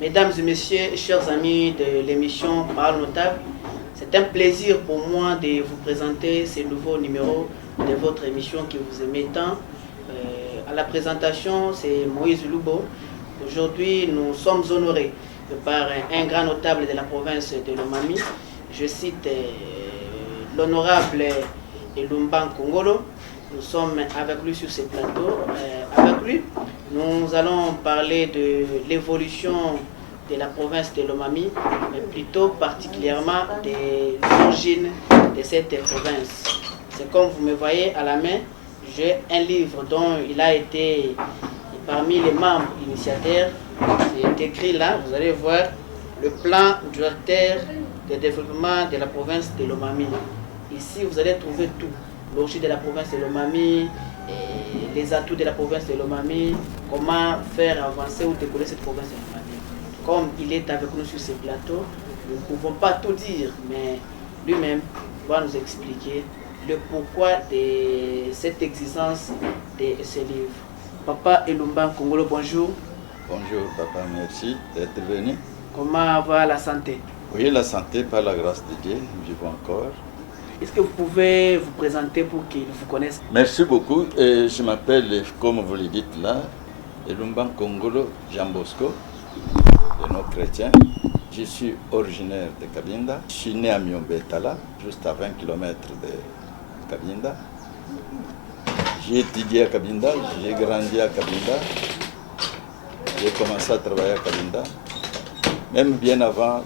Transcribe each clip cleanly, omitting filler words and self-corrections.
Mesdames et messieurs, chers amis de l'émission Parole Notable, c'est un plaisir pour moi de vous présenter ce nouveau numéro de votre émission que vous aimez tant. À la présentation, c'est Moïse Lubo. Aujourd'hui, nous sommes honorés par un grand notable de la province de Lomami. Je cite l'honorable Elumban Kongolo. Nous sommes avec lui sur ce plateau. Avec lui, nous allons parler de l'évolution de la province de Lomami, mais plutôt particulièrement des origines de cette province. C'est comme vous me voyez à la main, j'ai un livre dont il a été parmi les membres initiateurs. C'est écrit là, vous allez voir, le plan directeur de développement de la province de Lomami. Ici, vous allez trouver tout. L'origine de la province de Lomami, les atouts de la province de Lomami, comment faire avancer ou décoller cette province de Lomami. Comme il est avec nous sur ce plateau, nous ne pouvons pas tout dire, mais lui-même va nous expliquer le pourquoi de cette exigence de ce livre. Papa Elumban Kongolo, bonjour. Bonjour papa, merci d'être venu. Comment va la santé? Oui, la santé, par la grâce de Dieu, nous vivons encore. Est-ce que vous pouvez vous présenter pour qu'ils vous connaissent? Merci beaucoup. Et je m'appelle, comme vous le dites là, Elumban Kongolo Jean Bosco, de nos chrétiens. Je suis originaire de Kabinda. Je suis né à Miombetala, juste à 20 km de Kabinda. J'ai étudié à Kabinda, j'ai grandi à Kabinda. J'ai commencé à travailler à Kabinda, même bien avant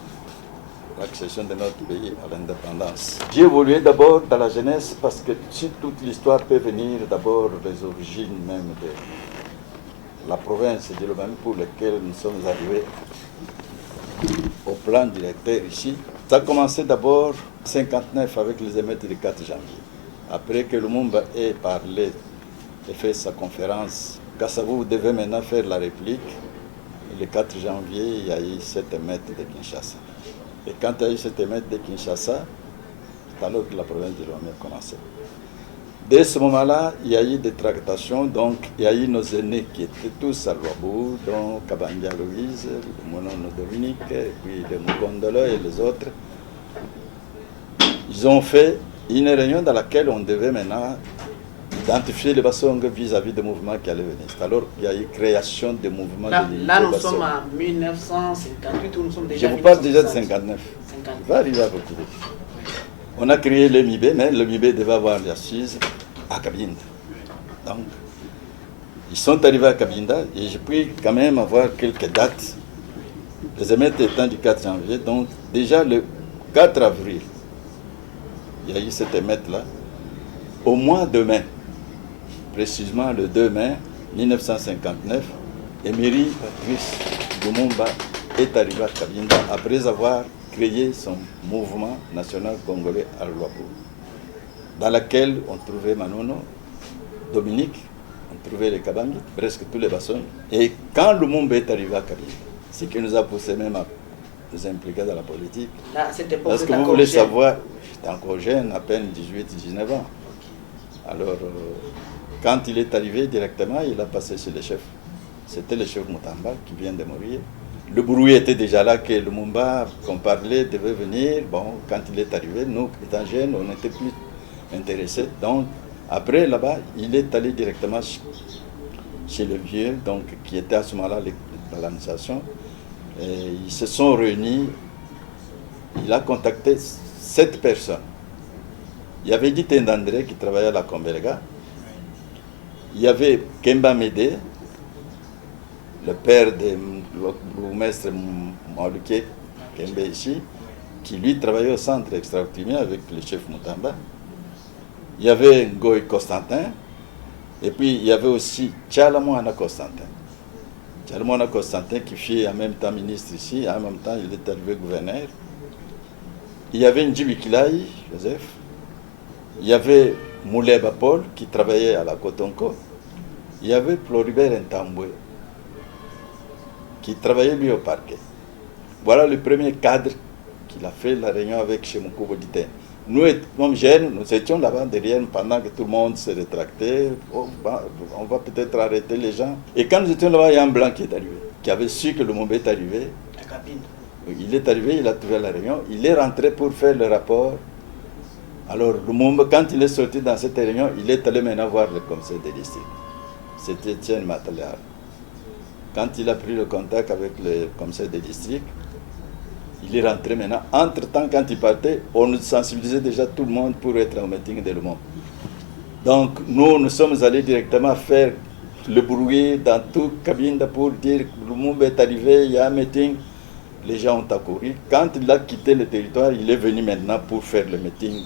l'accession de notre pays à l'indépendance. J'ai évolué d'abord dans la jeunesse parce que si toute l'histoire peut venir d'abord des origines même de la province de Lomami pour laquelle nous sommes arrivés au plan directeur ici. Ça a commencé d'abord en 1959 avec les émeutes du 4 janvier. Après que Lumumba ait parlé et fait sa conférence, Kassavou devait maintenant faire la réplique. Le 4 janvier, il y a eu cette émeute de Kinshasa. Et quand il y a eu cette émeute de Kinshasa, c'est alors que la province de Lomami a commencé. Dès ce moment-là, il y a eu des tractations, donc il y a eu nos aînés qui étaient tous à Luabu, dont Kabandia Louise, le Monono Dominique, et puis les Mugondolo et les autres. Ils ont fait une réunion dans laquelle on devait maintenant identifier les Bassong vis-à-vis des mouvements qui allaient venir. C'est alors qu'il y a eu création des mouvements Là, de l'unité là nous Bassong. sommes en 1958 ou nous sommes déjà Je en vous parle déjà de 1960. 59. 59. Il va arriver à beaucoup de choses. On a créé le MIB, mais le MIB devait avoir l'assise à Kabinda. Donc, ils sont arrivés à Kabinda et j'ai pu quand même avoir quelques dates. Les émeutes étant du 4 janvier, donc déjà le 4 avril, il y a eu cette émeute-là. Au mois de mai, précisément le 2 mai 1959, Emery Patrice Lumumba est arrivé à Kabinda après avoir créé son mouvement national congolais à Luapu, dans lequel on trouvait Manono, Dominique, on trouvait les Kabangi, presque tous les Bassons. Et quand Lumumba est arrivé à Kabinda, ce qui nous a poussé même à nous impliquer dans la politique, Là, cette époque, parce que vous voulez savoir, j'étais encore jeune, à peine 18-19 ans. Alors, quand il est arrivé directement, il a passé chez le chef. C'était le chef Moutamba qui vient de mourir. Le bruit était déjà là que Lumumba, qu'on parlait, devait venir. Bon, quand il est arrivé, nous, étant jeunes, on n'était plus intéressés. Donc, après, là-bas, il est allé directement chez le vieux, donc, qui était à ce moment-là dans l'administration. Ils se sont réunis. Il a contacté 7 personnes. Il y avait dit Tendandré qui travaillait à la Combelega. Il y avait Kemba Médé, le père de bourgmestre Maluké Kembe ici, qui lui travaillait au centre extra-coutumier avec le chef Moutamba. Il y avait Ngoï Constantin, et puis il y avait aussi Tchalamouana Constantin. Tchalamouana Constantin qui fut en même temps ministre ici, en même temps il est arrivé gouverneur. Il y avait Ndjibi Kilaï, Joseph. Il y avait Mouleba Paul qui travaillait à la Kotonko. Il y avait Floribert Ntamboué qui travaillait lui au parquet. Voilà le premier cadre qu'il a fait la réunion avec Chemoukou Bodité. Nous, comme jeunes, nous étions là-bas derrière pendant que tout le monde se rétractait. On va peut-être arrêter les gens. Et quand nous étions là-bas, il y a un blanc qui est arrivé. qui avait su que Lumumba est arrivé. La cabine. Il est arrivé, il a trouvé la réunion, il est rentré pour faire le rapport. Alors Lumumba, quand il est sorti dans cette réunion, il est allé maintenant voir le commissaire de district. C'était Etienne Mataliar. Quand il a pris le contact avec le commissaire de district, il est rentré maintenant. Entre-temps, quand il partait, on sensibilisait déjà tout le monde pour être au meeting de Lumumba. Donc nous sommes allés directement faire le bruit dans toute cabine pour dire que Lumumba est arrivé, il y a un meeting. Les gens ont accouru. Quand il a quitté le territoire, il est venu maintenant pour faire le meeting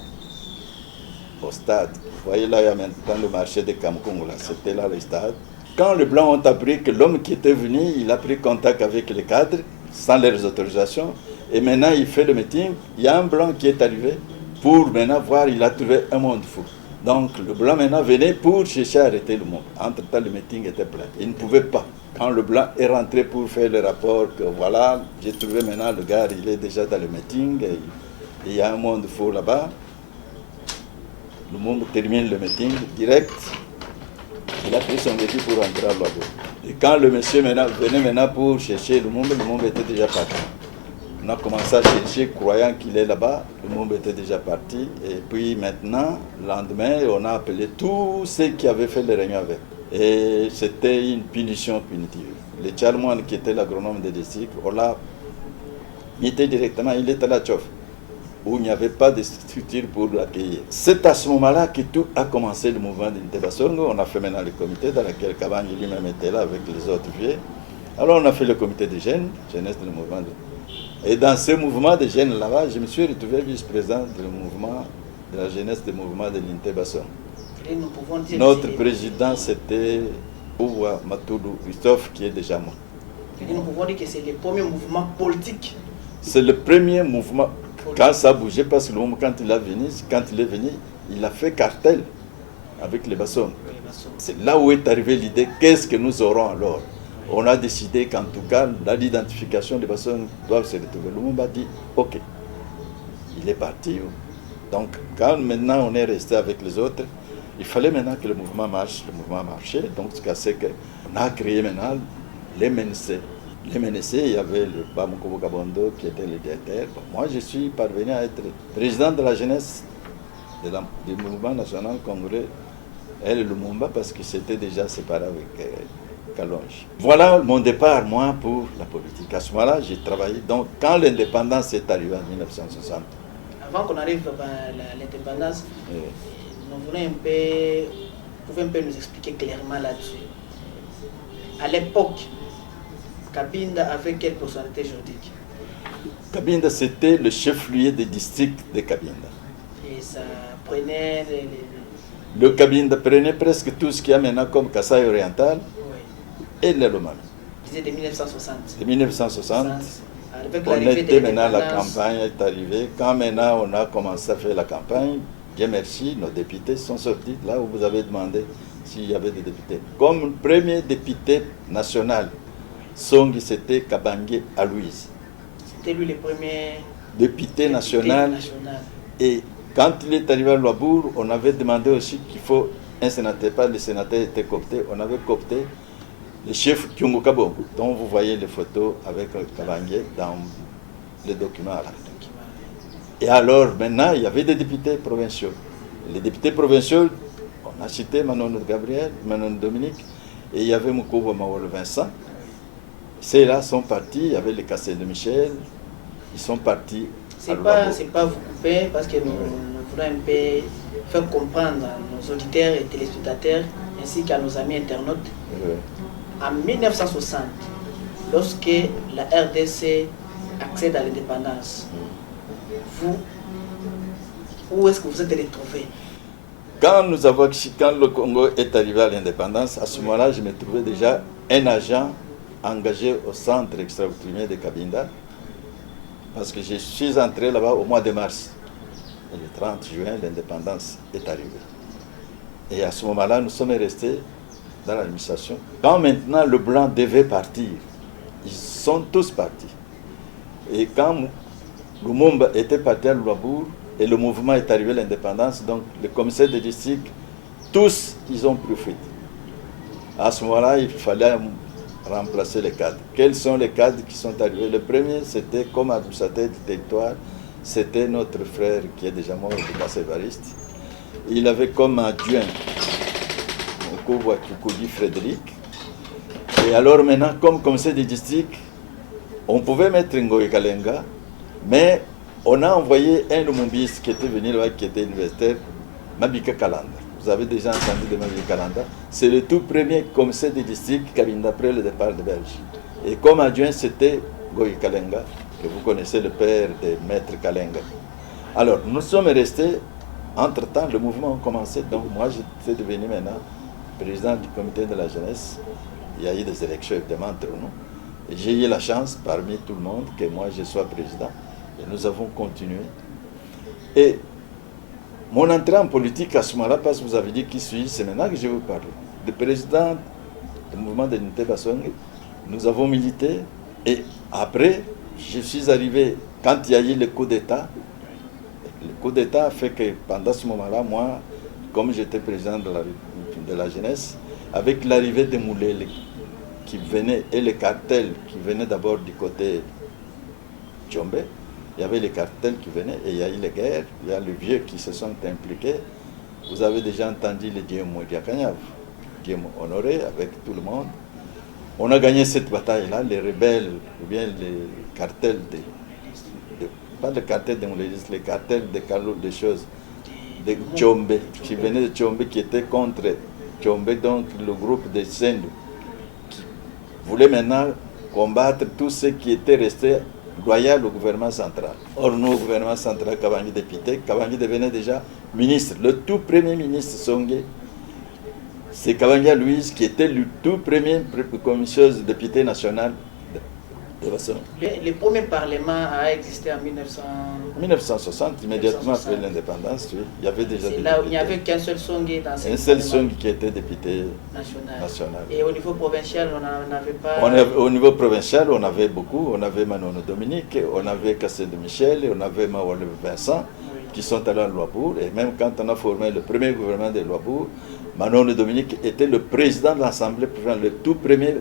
au stade. Vous voyez là, il y a maintenant le marché de Kamkong, c'était là le stade. Quand les Blancs ont appris que l'homme qui était venu, il a pris contact avec les cadres, sans leurs autorisations, et maintenant il fait le meeting, il y a un Blanc qui est arrivé pour maintenant voir, il a trouvé un monde fou. Donc le Blanc maintenant venait pour chercher à arrêter le monde. Entre-temps, le meeting était plein. Il ne pouvait pas. Quand le Blanc est rentré pour faire le rapport, que voilà, j'ai trouvé maintenant le gars, il est déjà dans le meeting, et il y a un monde fou là-bas. Le monde termine le meeting direct. Il a pris son véhicule pour rentrer à Loabo. Et quand le monsieur venait maintenant pour chercher le monde était déjà parti. On a commencé à chercher, croyant qu'il est là-bas. Le monde était déjà parti. Et puis maintenant, le lendemain, on a appelé tous ceux qui avaient fait les réunions avec. Et c'était une punition punitive. Le Tchalmoine, qui était l'agronome des districts, on l'a mis directement, il était à la Tchof, où il n'y avait pas de structure pour l'accueillir. C'est à ce moment-là que tout a commencé, le mouvement d'Intébasongo. On a fait maintenant le comité dans lequel Kabangui lui-même était là avec les autres vieux. Alors on a fait le comité des jeunes, jeunesse du mouvement. Et dans ce mouvement des jeunes là-bas, je me suis retrouvé vice-président du mouvement de la jeunesse du mouvement de l'Intébasongo. Notre président, c'était Ouwa Matoulou Christophe, qui est déjà mort. Nous pouvons dire que c'est le premier mouvement politique. C'est le premier mouvement. Quand ça bougeait, parce que quand il est venu, il a fait cartel avec les Bassons. C'est là où est arrivée l'idée, qu'est-ce que nous aurons alors? On a décidé qu'en tout cas, l'identification des Bassons doivent se retrouver. Lumumba a dit, ok, il est parti. Donc, quand maintenant on est resté avec les autres, il fallait maintenant que le mouvement marche. Le mouvement marchait, donc c'est qu'on a créé maintenant les MNC. Les MNC, il y avait le Bamukobo Kabondo qui était le directeur. Bon, moi, je suis parvenu à être président de la jeunesse du mouvement national congolais, et le Lumumba, parce que c'était déjà séparé avec Kalonji. Voilà mon départ, moi, pour la politique. À ce moment-là, j'ai travaillé. Donc, quand l'indépendance est arrivée en 1960. Avant qu'on arrive à l'indépendance, vous pouvez un peu nous expliquer clairement là-dessus. À l'époque, Cabinda avait quelle personnalité juridique? Cabinda, c'était le chef-lieu des districts de Cabinda. Et ça prenait... Le Cabinda prenait presque tout ce qu'il y a maintenant comme Kasaï oriental, oui, et le Lomami. Disait de 1960. De 1960. On était maintenant, la campagne est arrivée. Quand maintenant on a commencé à faire la campagne, Dieu merci, nos députés sont sortis là où vous avez demandé s'il y avait des députés. Comme premier député national, Songi, c'était Kabangé Aloïse. C'était lui le premier député national. Et quand il est arrivé à Louabourg, on avait demandé aussi qu'il faut un sénateur, pas le sénateur était coopté, on avait coopté le chef Kyungu Kabongo, dont vous voyez les photos avec Kabangé dans les documents là. Et alors maintenant, il y avait des députés provinciaux. Les députés provinciaux, on a cité Manon Gabriel, Manon Dominique, et il y avait Moukobo Mawolo Vincent. Ceux-là sont partis, il y avait les Cassel de Michel, ils sont partis. C'est pas vous couper, parce que nous voulons un peu faire comprendre à nos auditeurs et téléspectateurs, ainsi qu'à nos amis internautes. En 1960, lorsque la RDC accède à l'indépendance, vous, où est-ce que vous êtes retrouvés? Quand le Congo est arrivé à l'indépendance, à ce moment-là, je me trouvais déjà un agent engagé au centre extra-coutumier de Cabinda, parce que je suis entré là-bas au mois de mars. Et le 30 juin, l'indépendance est arrivée. Et à ce moment-là, nous sommes restés dans l'administration. Quand maintenant le blanc devait partir, ils sont tous partis. Et quand Lumumba était parti à Louabourg, et le mouvement est arrivé à l'indépendance, donc les commissaires de district, tous, ils ont pris fuite. À ce moment-là, il fallait remplacer les cadres. Quels sont les cadres qui sont arrivés? Le premier, c'était comme administrateur du territoire, c'était notre frère qui est déjà mort, Lucas Évariste. Il avait comme adjoint Nkoubwa Kikoudi Frédéric. Et alors maintenant, comme commissaire du district, on pouvait mettre Ngoï Kalenga, mais on a envoyé un lumumbiste qui était venu là, qui était universitaire, Mabika Kalanda. Vous avez déjà entendu de Mabika Kalanda. C'est le tout premier commissaire du district Kabinda après le départ de Belge. Et comme adjoint, c'était Ngoï Kalenga, que vous connaissez, le père de Maître Kalenga. Alors, nous sommes restés, entre-temps, le mouvement a commencé, donc moi j'étais devenu maintenant président du comité de la jeunesse. Il y a eu des élections évidemment entre nous. Et j'ai eu la chance, parmi tout le monde, que moi je sois président. Et nous avons continué. Et mon entrée en politique à ce moment-là, parce que vous avez dit qui suis, c'est maintenant que je vais vous parler. Le président du mouvement de l'unité Bassongue, nous avons milité. Et après, je suis arrivé, quand il y a eu le coup d'État, le coup d'État a fait que pendant ce moment-là, moi, comme j'étais président de la jeunesse, avec l'arrivée des Moulés qui venaient, et les cartels qui venaient d'abord du côté Tchombe, il y avait les cartels qui venaient, et il y a eu les guerres, il y a les vieux qui se sont impliqués. Vous avez déjà entendu les Diemo Diakanyav, Diemo Honoré, avec tout le monde. On a gagné cette bataille-là, les rebelles, ou bien les cartels, pas les cartels de Moulélis, les cartels de Kalou, des choses, de Tchombe, qui venaient de Tchombe, qui étaient contre Tchombe, donc le groupe de Sendou, qui voulait maintenant combattre tous ceux qui étaient restés loyaux au gouvernement central. Or, nous, au gouvernement central, Kabangi député, Kabangi devenait déjà ministre. Le tout premier ministre Songé, c'est Kabangi Louise, qui était le tout premier commissaire député national de Bassongue. Le premier parlement a existé en 1960, immédiatement après l'indépendance, oui, il y avait déjà des là où il n'y députés. avait qu'un seul Songé dans ce Un seul Songé qui était député national. Et au niveau provincial, on n'en avait pas... Au niveau provincial, on avait beaucoup. On avait Manon Dominique, on avait Cassé de Michel, on avait Mawale Vincent, qui sont allés à Louabourg. Et même quand on a formé le premier gouvernement de Louabourg, Manon Dominique était le président de l'Assemblée provinciale, le tout premier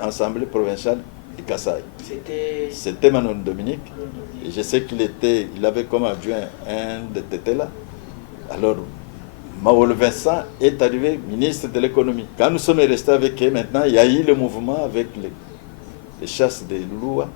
Assemblée provinciale de Kassai. C'était Manon Dominique. Et je sais il avait comme adjoint un de Tétela. Alors, Mawale Vincent est arrivé ministre de l'économie. Quand nous sommes restés avec eux, maintenant, il y a eu le mouvement avec les chasses des Loua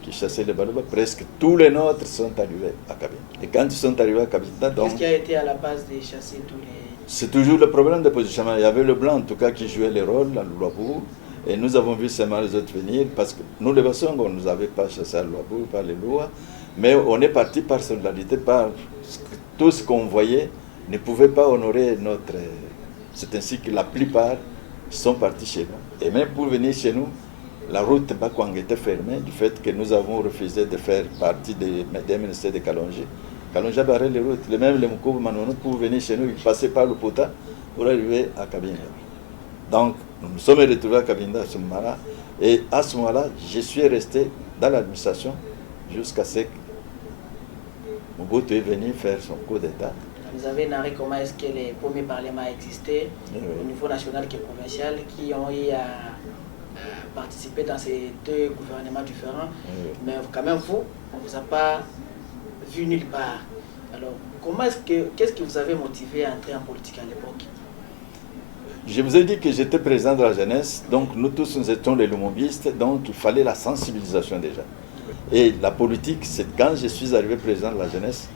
qui chassaient les Balouba. Presque tous les nôtres sont arrivés à Kabinda. Et quand ils sont arrivés à Kabinda, donc... Qu'est-ce qui a été à la base de chasser tous les... C'est toujours le problème de positionnement. Il y avait le blanc, en tout cas, qui jouait les rôles à Louabourg. Et nous avons vu seulement les autres venir, parce que nous, les Bassongues, on ne nous avait pas chassé à Louabourg par les Loua. Mais on est parti par solidarité, par tout ce qu'on voyait ne pouvait pas honorer notre... C'est ainsi que la plupart sont partis chez nous. Et même pour venir chez nous, la route Bakwang était fermée du fait que nous avons refusé de faire partie des ministères de Kalonji. Kalonji a barré les routes. Même les Moukoub Manono, pour venir chez nous, ils passaient par le Pota pour arriver à Kabinda. Donc, nous nous sommes retrouvés à Kabinda à ce moment-là. Et à ce moment-là, je suis resté dans l'administration jusqu'à ce que Mobutu est venu faire son coup d'État. Vous avez narré comment est-ce que les premiers parlements existaient au niveau national et provincial, qui ont eu à participer dans ces deux gouvernements différents. Mais quand même, vous, on ne vous a pas vu nulle part. Alors, qu'est-ce qui vous avait motivé à entrer en politique à l'époque? Je vous ai dit que j'étais président de la jeunesse, donc nous tous nous étions les lumumbistes, donc il fallait la sensibilisation déjà. Et la politique, c'est quand je suis arrivé président de la jeunesse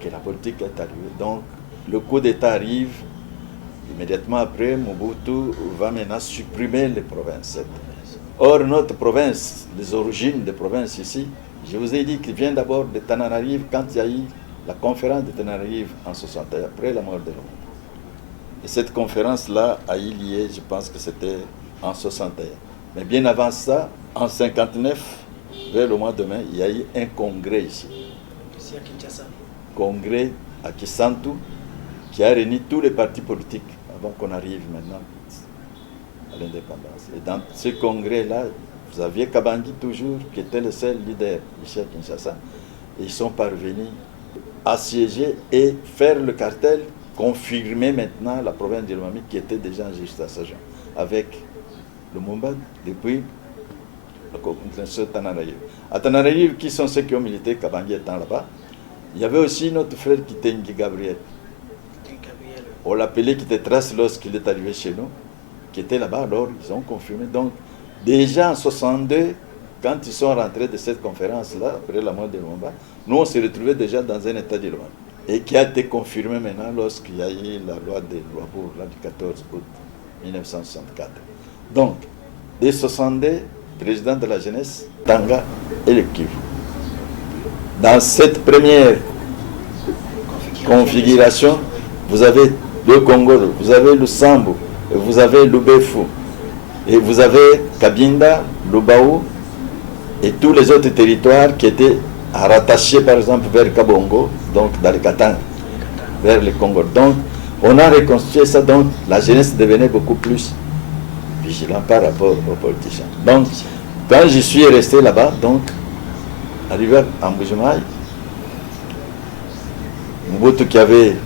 que la politique est arrivée. Donc le coup d'État arrive, immédiatement après, Mobutu va maintenant supprimer les provinces. Or, notre province, les origines des provinces ici, je vous ai dit qu'il vient d'abord de Tananarive quand il y a eu la conférence de Tananarive en 61, après la mort de l'homme. Et cette conférence-là a eu lieu, je pense que c'était en 61. Mais bien avant ça, en 59, vers le mois de mai, il y a eu un congrès ici. Ici à Kinshasa. Congrès à Kisantu, qui a réuni tous les partis politiques avant qu'on arrive maintenant à l'indépendance. Et dans ce congrès-là, vous aviez Kabangi toujours, qui était le seul leader ici à Kinshasa. Et ils sont parvenus à siéger et faire le cartel, confirmer maintenant la province de Lomami qui était déjà en gestation avec Lumumba depuis le Tananarive. À Tananarive, qui sont ceux qui ont milité Kabangi étant là-bas, il y avait aussi notre frère qui était Nguy Gabriel. On l'appelait qui était trace lorsqu'il est arrivé chez nous, qui était là-bas, alors ils ont confirmé. Donc, déjà en 62, quand ils sont rentrés de cette conférence-là, après la mort de Lumumba, nous on s'est retrouvés déjà dans un état d'Iloman. Et qui a été confirmé maintenant lorsqu'il y a eu la loi de Louabourg, là, du 14 août 1964. Donc, dès 62, président de la jeunesse, Tanga et le Kivu. Dans cette première configuration, vous avez le Congo, vous avez le Sambo, vous avez le Befu, et vous avez Kabinda, Lubaou, et tous les autres territoires qui étaient rattachés par exemple vers Kabongo, donc dans le Katanga, vers le Congo. Donc, on a reconstruit ça, donc la jeunesse devenait beaucoup plus vigilant par rapport aux politiciens. Donc, quand je suis resté là-bas, donc, arrivé à Mbujimaï, Mobutu qui avait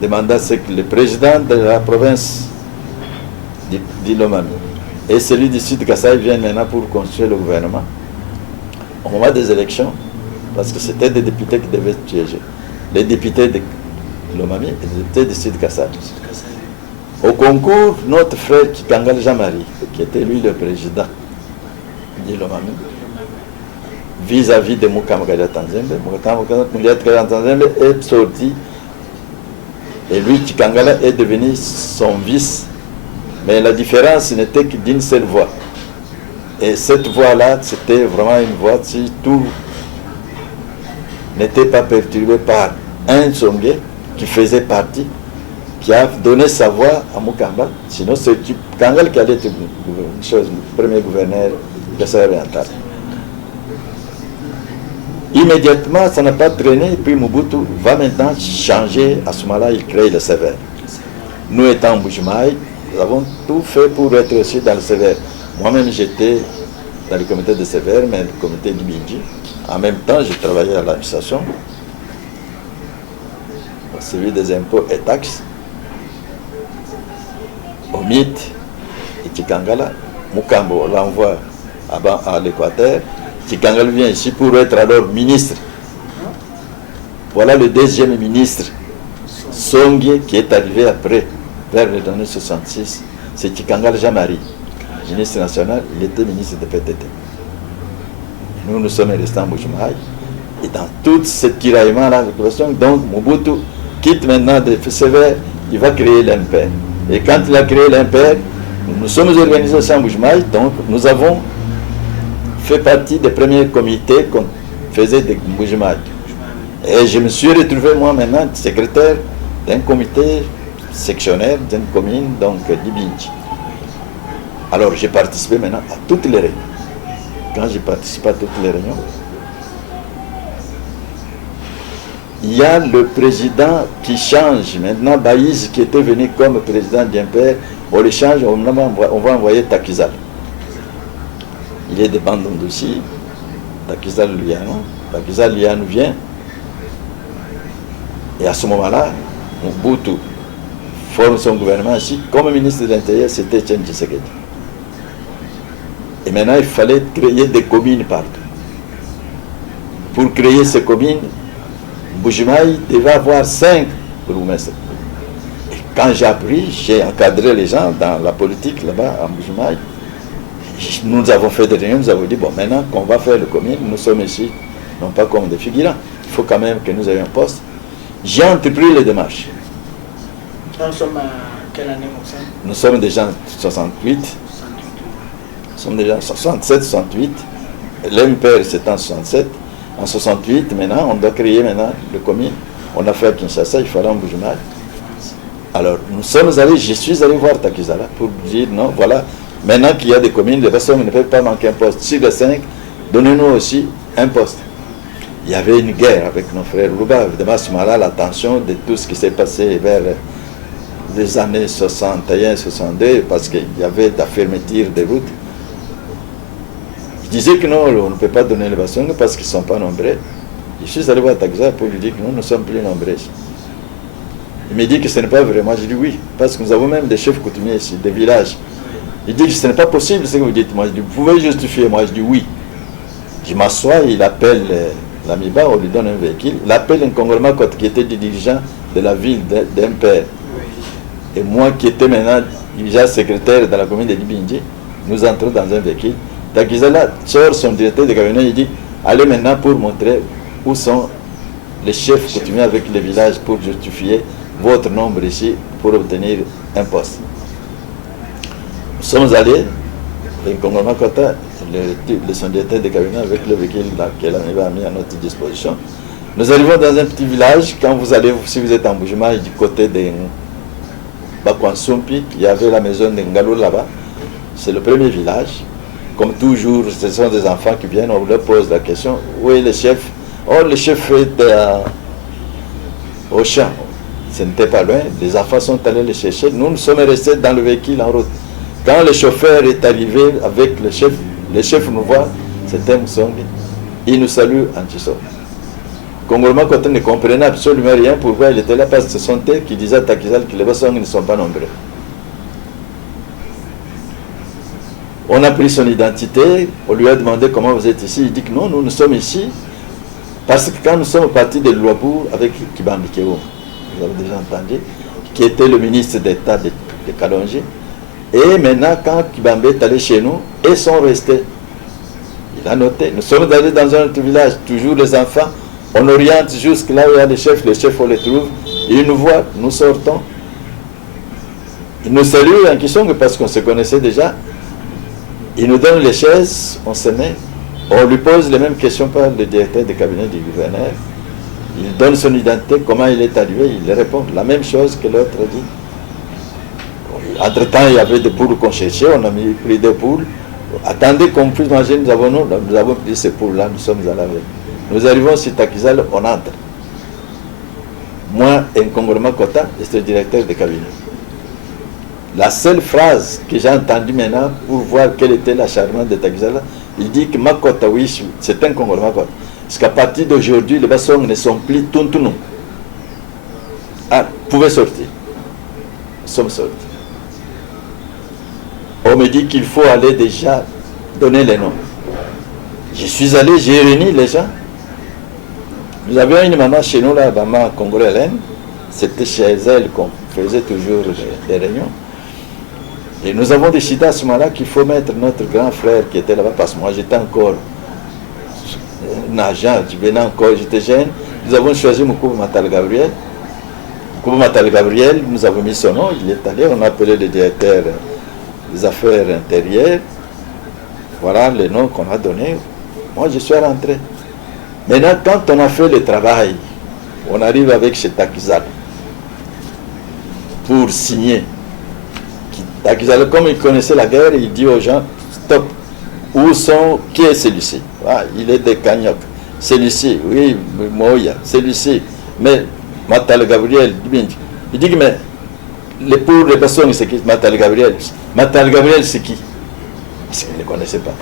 demandé à ce que le président de la province d'Ilomami et celui du Sud Kasaï viennent maintenant pour construire le gouvernement. Au moment des élections, parce que c'était des députés qui devaient siéger, les députés de l'Ilomami et les députés du Sud Kasaï. Au concours, notre frère Kikangal Jean-Marie, qui était lui le président d'Ilomami, vis-à-vis de Mukamagaya Tanzembe, Mukamagaya Tanzembe est sorti et lui, Kikangala, est devenu son vice. Mais la différence n'était que d'une seule voix. Et cette voix-là, c'était vraiment une voix, si tout n'était pas perturbé par un Songhé qui faisait partie, qui a donné sa voix à Mukamba. Sinon, c'est Kangal qui allait être le premier gouverneur de Kasaï oriental. Immédiatement, ça n'a pas traîné, et puis Mobutu va maintenant changer. À ce moment-là, il crée le Sévère. Nous étant en Mbujimaï, nous avons tout fait pour être aussi dans le Sévère. Moi-même, j'étais dans le comité de Sévère, mais le comité du Bindji. En même temps, j'ai travaillé à l'administration, celui des impôts et taxes, au mythe et Tikangala. Mukambo l'envoie à l'Équateur. Tikangala vient ici pour être alors ministre. Voilà le deuxième ministre, Songhé, qui est arrivé après, vers les années 66. C'est Tikangala Jean-Marie, ministre national, il était ministre de PTT. Nous, nous sommes restés en Mbujimaï. Et dans tout ce tiraillement-là, donc Mobutu quitte maintenant de Sévère, il va créer l'impère. Et quand il a créé l'impère, nous sommes organisés au Mbujimaï, donc nous avons fait partie des premiers comités qu'on faisait de Mbujimaï. Et je me suis retrouvé moi maintenant secrétaire d'un comité sectionnaire d'une commune, donc d'Ibindji. Alors j'ai participé maintenant à toutes les réunions. Quand j'ai participé à toutes les réunions, il y a le président qui change. Maintenant, Baïs, qui était venu comme président d'Impère, on le change, on va envoyer Takizal. Il est de Bandondouci, Takizal Lianou. Takizal Lianou vient. Et à ce moment-là, Mobutu forme son gouvernement ici. Comme ministre de l'Intérieur, c'était Tchen Tshisekedi. Et maintenant, il fallait créer des communes partout. Pour créer ces communes, Mbujimaï devait avoir 5 bourgmestres. Et quand j'ai appris, j'ai encadré les gens dans la politique là-bas à Mbujimaï. Nous avons fait des réunions, nous avons dit, bon, maintenant qu'on va faire le commune, nous sommes ici, non pas comme des figurants. Il faut quand même que nous ayons un poste. J'ai entrepris les démarches. Nous sommes à quelle année? Nous sommes déjà en 68. Nous sommes déjà en 67, 68. L'MPR, c'est en 67. En 68, maintenant, on doit créer maintenant le commune. On a fait à Kinshasa, il fallait en Mbujimaï. Alors, nous sommes allés, je suis allé voir Takizala pour dire, non, voilà, maintenant qu'il y a des communes, les personnes ne peuvent pas manquer un poste. Sur les 5, donnez-nous aussi un poste. Il y avait une guerre avec nos frères Louba. Évidemment, à ce moment-là, la tension de tout ce qui s'est passé vers les années 61, 62, parce qu'il y avait de la fermeture des routes. Je disais que non, on ne peut pas donner les bastons parce qu'ils ne sont pas nombreux. Je suis allé voir Takizala pour lui dire que nous sommes plus nombreux. Il me dit que ce n'est pas vrai. Moi, je dis oui, parce que nous avons même des chefs coutumiers ici, des villages. Il dit que ce n'est pas possible ce que vous dites. Moi, je dis, vous pouvez justifier. Moi, je dis oui. Je m'assois, il appelle l'AMIBA, on lui donne un véhicule. Il appelle un Congolais qui était dirigeant de la ville d'Empère. Et moi qui étais maintenant déjà secrétaire dans la commune de Libindji, nous entrons dans un véhicule. Takizala sort son directeur de cabinet, il dit, allez maintenant pour montrer où sont les chefs coutumiers avec les villages pour justifier votre nombre ici pour obtenir un poste. Nous sommes allés, le Congolais Makota, son directeur de cabinet avec le véhicule que l'AMIBA a mis à notre disposition. Nous arrivons dans un petit village, quand vous allez, si vous êtes en Boujima, du côté de Bakwansumpi, il y avait la maison de Ngalou là-bas, c'est le premier village. Comme toujours, ce sont des enfants qui viennent, on leur pose la question, où est le chef? Oh, le chef est au champ. Ce n'était pas loin, les enfants sont allés le chercher. Nous sommes restés dans le véhicule en route. Quand le chauffeur est arrivé avec le chef nous voit, c'était Moussongi. Il nous salue en Tchisso. Congolais quand on ne comprenait absolument rien pourquoi il était là, parce que ce sont eux qui disaient à Takizal que les Bassongi ne sont pas nombreux. On a pris son identité, on lui a demandé comment vous êtes ici. Il dit que non, nous sommes ici parce que quand nous sommes partis de Luabour avec Kibambi Keo, vous avez déjà entendu, qui était le ministre d'État de Kalonji, et maintenant quand Kibambi est allé chez nous, ils sont restés. Il a noté. Nous sommes allés dans un autre village, toujours les enfants, on oriente jusque là où il y a les chefs on les trouve, ils nous voient, nous sortons. Ils nous saluent en Kisong parce qu'on se connaissait déjà. Il nous donne les chaises, on se met, on lui pose les mêmes questions par le directeur de cabinet du gouverneur. Il donne son identité, comment il est arrivé, il répond la même chose que l'autre dit. Entre-temps, il y avait des poules qu'on cherchait, on a pris des poules. Attendez qu'on puisse manger, nous avons pris ces poules-là, nous sommes allés avec. Nous arrivons sur Takizal, on entre. Moi, un Congolais Kota, et c'est le directeur de cabinet. La seule phrase que j'ai entendue maintenant pour voir quel était l'acharnement de Takizala, il dit que Makota, oui, c'est un Congolais Makota. Parce qu'à partir d'aujourd'hui, les Bassongs ne sont plus Tuntunou. Ah, vous pouvez sortir. Nous sommes sortis. On me dit qu'il faut aller déjà donner les noms. Je suis allé, j'ai réuni les gens. Nous avions une maman chez nous, là, maman congolaise. C'était chez elle qu'on faisait toujours des réunions. Et nous avons décidé à ce moment-là qu'il faut mettre notre grand frère qui était là-bas, parce que moi j'étais encore nageant, je venais encore, j'étais jeune. Nous avons choisi Moukouba Matal Gabriel. Moukouba Matal Gabriel, nous avons mis son nom, il est allé, on a appelé le directeur des affaires intérieures. Voilà le nom qu'on a donné. Moi je suis rentré. Maintenant, quand on a fait le travail, on arrive avec chez Takizal pour signer. Takizal, comme il connaissait la guerre, il dit aux gens, stop, qui est celui-ci? Ah, il est de Kanyok. Celui-ci, oui, Moya, celui-ci. Mais Matal Gabriel, il dit, mais pour les personnes, c'est qui? Matal Gabriel. Matal Gabriel, c'est qui? Parce qu'il ne connaissait pas.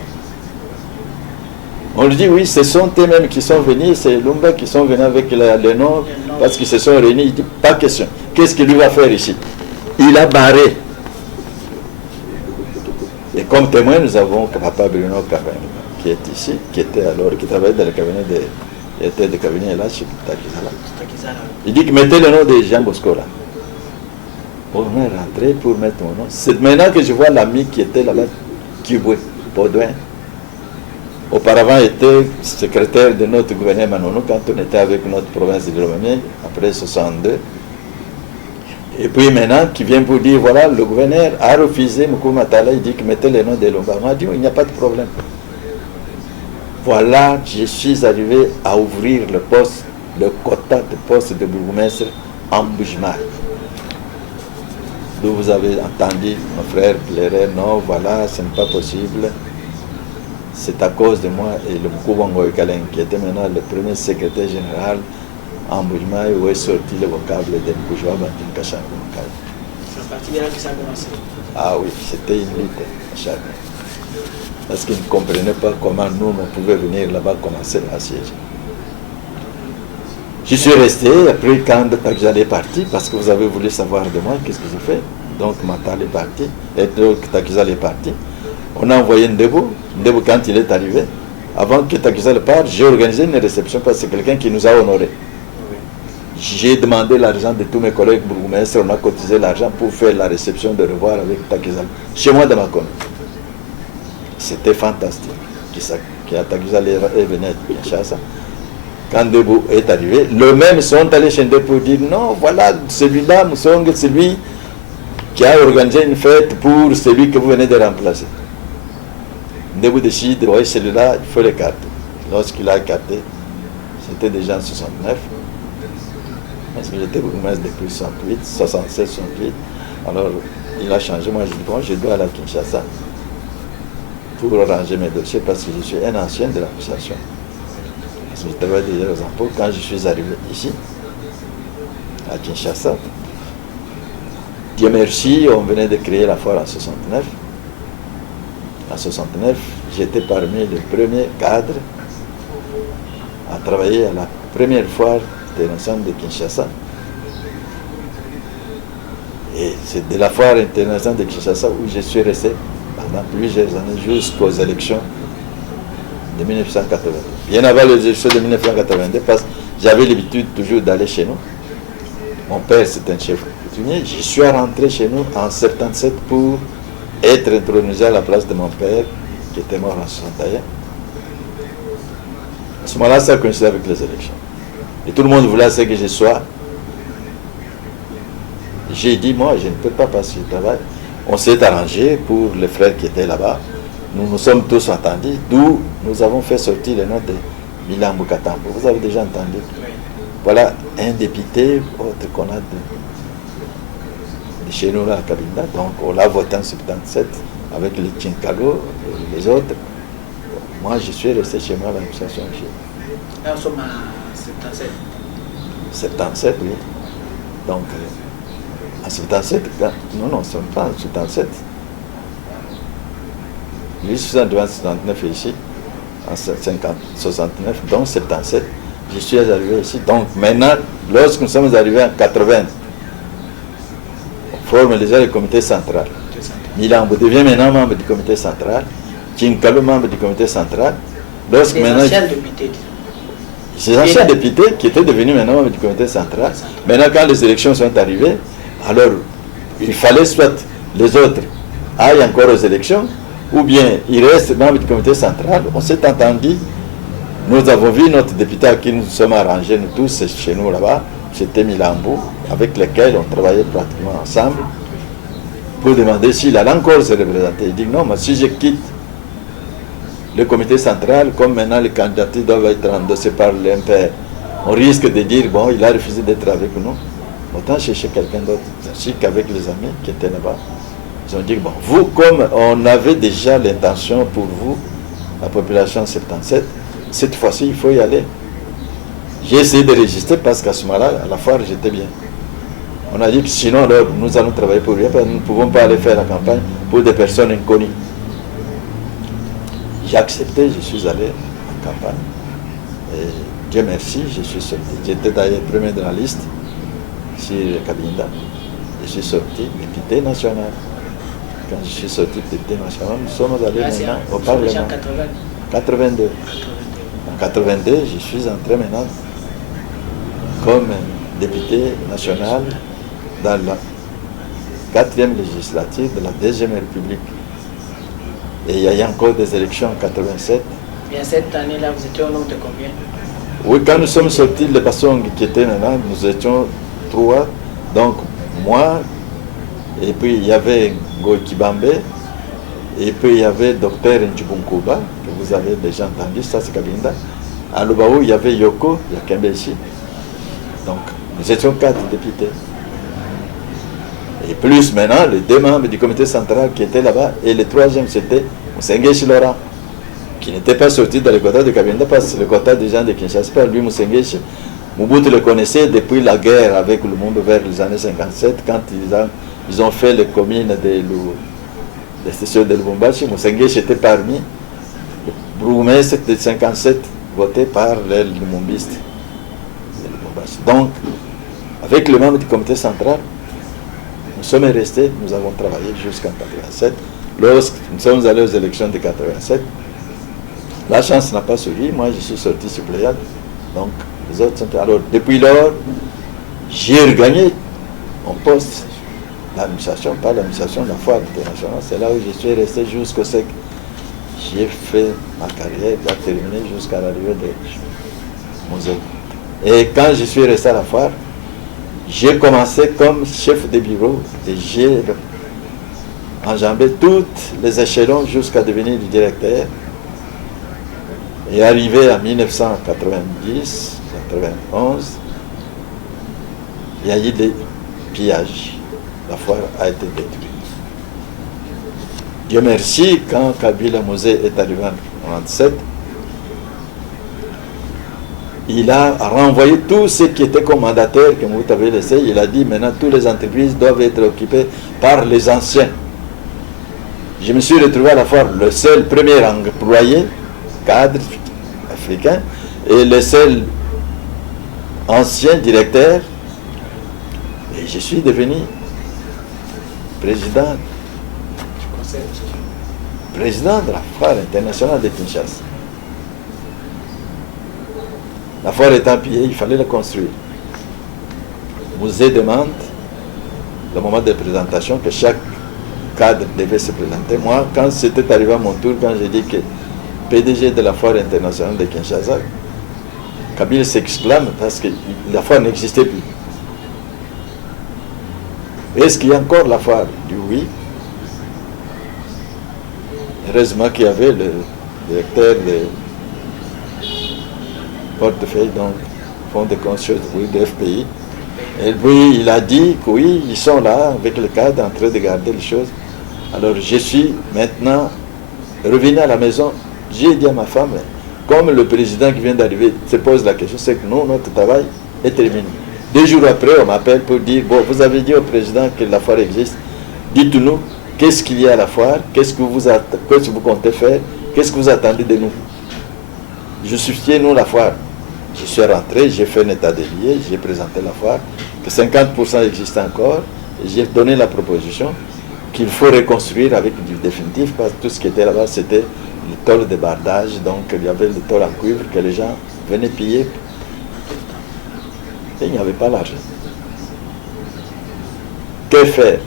On lui dit, oui, ce sont eux-mêmes qui sont venus, c'est Lumba qui sont venus avec le nom, parce qu'ils se sont réunis. Il dit, pas question. Qu'est-ce qu'il lui va faire ici? Il a barré. Et comme témoin, nous avons Papa Bruno Kavem, qui est ici, qui travaillait dans le cabinet de cabinet là, chez Takizala. Il dit que mettez le nom de Jean Bosco là. On est rentré pour mettre mon nom. C'est maintenant que je vois l'ami qui était là-bas, Kiboué, Baudouin. Auparavant, il était secrétaire de notre gouverneur Manono quand on était avec notre province de l'Omamier, après 62. Et puis maintenant, qui vient pour dire, voilà, le gouverneur a refusé Moukouba Matala, il dit que mettez le nom de Lumba. On a dit, il n'y a pas de problème. Voilà, je suis arrivé à ouvrir le quota de poste de bourgmestre en Boujma. D'où vous avez entendu mon frère pleurer, non, voilà, ce n'est pas possible. C'est à cause de moi et le Moukouba Ngoïkalen, qui était maintenant le premier secrétaire général en Boujma, où est sorti le vocable de Boujwa Bantin Kachan. C'est à partir de là que ça a commencé. Ah oui, c'était une lutte à chaque. Parce qu'ils ne comprenaient pas comment nous, on pouvait venir là-bas commencer à siéger. Je suis resté, après quand Takizal est parti, parce que vous avez voulu savoir de moi, qu'est-ce que j'ai fait. Donc Matal est parti, et donc Takizal est parti. On a envoyé Ndebo. Ndebo, quand il est arrivé, avant que Takizal parte, j'ai organisé une réception parce que c'est quelqu'un qui nous a honorés. J'ai demandé l'argent de tous mes collègues bourgmestres, on a cotisé l'argent pour faire la réception de revoir avec Takizal. Chez moi, dans ma commune. C'était fantastique. Takizal est venu à Kinshasa. Quand Ndebo est arrivé, le même sont allés chez Ndebo pour dire non, voilà, celui-là, Moussong, c'est lui qui a organisé une fête pour celui que vous venez de remplacer. Ndebo décide, oui, celui-là, il faut l'écarter. Lorsqu'il a écarté, c'était déjà en 69. Parce que j'étais bourgmestre depuis 68, 67, 68. Alors, il a changé. Moi, je dis, bon, je dois aller à Kinshasa pour arranger mes dossiers parce que je suis un ancien de l'association. Parce que je travaillais déjà aux impôts. Quand je suis arrivé ici, à Kinshasa, Dieu merci, on venait de créer la foire en 69. En 69, j'étais parmi les premiers cadres à travailler à la première foire internationale de Kinshasa. Et c'est de la foire internationale de Kinshasa où je suis resté pendant plusieurs années jusqu'aux élections de 1982. Bien avant les élections de 1982, parce que j'avais l'habitude toujours d'aller chez nous. Mon père, c'est un chef coutumier. Je suis rentré chez nous en 77 pour être intronisé à la place de mon père, qui était mort en 61. À ce moment-là, ça coïncidait avec les élections. Et tout le monde voulait que je sois. J'ai dit, moi, je ne peux pas passer le travail. On s'est arrangé pour les frères qui étaient là-bas. Nous nous sommes tous entendus, d'où nous avons fait sortir le nom de Milan Mukatambo. Vous avez déjà entendu? Voilà un député, autre qu'on a de chez nous là à Cabinda. Donc on l'a voté en 77 avec les Tchinkalo et les autres. Moi, je suis resté chez moi à l'administration. Là, nous sommes à 77. 77, oui. Donc, en 77, non, nous ne sommes pas en 77. 1869 ici, en 69, donc 77, je suis arrivé ici. Donc maintenant, lorsque nous sommes arrivés en 80, on forme déjà le comité central. Milambo devient maintenant membre du comité central, Tchinkalo membre du comité central. Lorsque les anciens députés. Ces anciens députés qui étaient devenus maintenant membres du comité central. Maintenant, quand les élections sont arrivées, alors il fallait soit les autres aillent encore aux élections, ou bien il reste membre du comité central. On s'est entendu. Nous avons vu notre député à qui nous sommes arrangés, nous tous, chez nous là-bas, c'était Milambo, avec lequel on travaillait pratiquement ensemble, pour demander s'il allait encore se représenter. Il dit non, mais si je quitte le comité central, comme maintenant les candidatures doivent être endossées par l'MPR, on risque de dire, bon, il a refusé d'être avec nous, autant chercher quelqu'un d'autre. Ainsi qu'avec les amis qui étaient là-bas, ils ont dit, bon, vous, comme on avait déjà l'intention pour vous, la population 77, cette fois-ci, il faut y aller. J'ai essayé de résister parce qu'à ce moment-là, à la foire, j'étais bien. On a dit que sinon, alors, nous allons travailler pour rien, parce que nous ne pouvons pas aller faire la campagne pour des personnes inconnues. J'ai accepté, je suis allé en campagne. Et Dieu merci, je suis sorti. J'étais d'ailleurs premier de la liste sur Cabinda. Je suis sorti député national. Quand je suis sorti député national, nous sommes allés maintenant au Parlement. 82. En 82, je suis entré maintenant comme député national dans la 4e législature de la 2e République. Et il y a eu encore des élections en 87. Et à cette année-là, vous étiez au nombre de combien? Oui, quand nous sommes sortis, les Bassong qui étaient maintenant, nous étions 3. Donc, moi, et puis il y avait Ngoy Kibambe, et puis il y avait Dr Njibunkuba, que vous avez déjà entendu, ça c'est Kabinda. À Lubaou, il y avait Yoko, il y a Kembeshi. Donc, nous étions 4 députés. Et plus maintenant, les 2 membres du comité central qui étaient là-bas, et le 3e c'était Moussengeshi Laurent, qui n'était pas sorti dans le quota de Kabinda parce que le quota des gens de Kinshasa, par lui, Moussengeshi, Mobutu le connaissait depuis la guerre avec le monde vers les années 57, quand ils ont fait les communes des stations de Lubumbashi. Moussengeshi était parmi les bourgmestres de 57 votés par les Lumumbistes de Lubumbashi. Donc, avec les membres du comité central, Nous sommes restés, nous avons travaillé jusqu'en 87. Lorsque nous sommes allés aux élections de 87, la chance n'a pas suivi, moi je suis sorti suppléant. Donc les autres sont... Alors depuis lors, j'ai regagné mon poste, l'administration, pas l'administration de la foire internationale. C'est là où je suis resté jusqu'au sec. J'ai fait ma carrière, j'ai terminé jusqu'à l'arrivée de musée. Et quand je suis resté à la foire, j'ai commencé comme chef de bureau et j'ai enjambé tous les échelons jusqu'à devenir le directeur. Et arrivé en 1990, 91, il y a eu des pillages. La foire a été détruite. Dieu merci, quand Kabila Mosé est arrivé en 1997, il a renvoyé tous ceux qui étaient commandataires que vous avez laissés. Il a dit maintenant toutes les entreprises doivent être occupées par les anciens. Je me suis retrouvé à la foire le seul premier employé, cadre africain, et le seul ancien directeur. Et je suis devenu président de la foire internationale de Kinshasa. La foire étant pillée, il fallait la construire. Le musée demande, le moment de présentation, que chaque cadre devait se présenter. Moi, quand c'était arrivé à mon tour, quand j'ai dit que PDG de la foire internationale de Kinshasa, Kabila s'exclame parce que la foire n'existait plus. Est-ce qu'il y a encore la foire? Il dit oui. Heureusement qu'il y avait le directeur de portefeuille, donc Fonds de conscience, oui, de FPI. Et puis il a dit que oui, ils sont là avec le cadre en train de garder les choses. Alors je suis maintenant revenu à la maison. J'ai dit à ma femme, comme le président qui vient d'arriver se pose la question, c'est que nous, notre travail est terminé. 2 jours après, on m'appelle pour dire, bon, vous avez dit au président que la foire existe, dites-nous, qu'est-ce qu'il y a à la foire, qu'est-ce que vous comptez faire, qu'est-ce que vous attendez de nous? Justifiez-nous la foire. Je suis rentré, j'ai fait un état des lieux, j'ai présenté la foire, que 50% existe encore, et j'ai donné la proposition qu'il faut reconstruire avec du définitif, parce que tout ce qui était là-bas, c'était le tôle de bardage, donc il y avait le tôle en cuivre que les gens venaient piller, et il n'y avait pas l'argent. Que faire?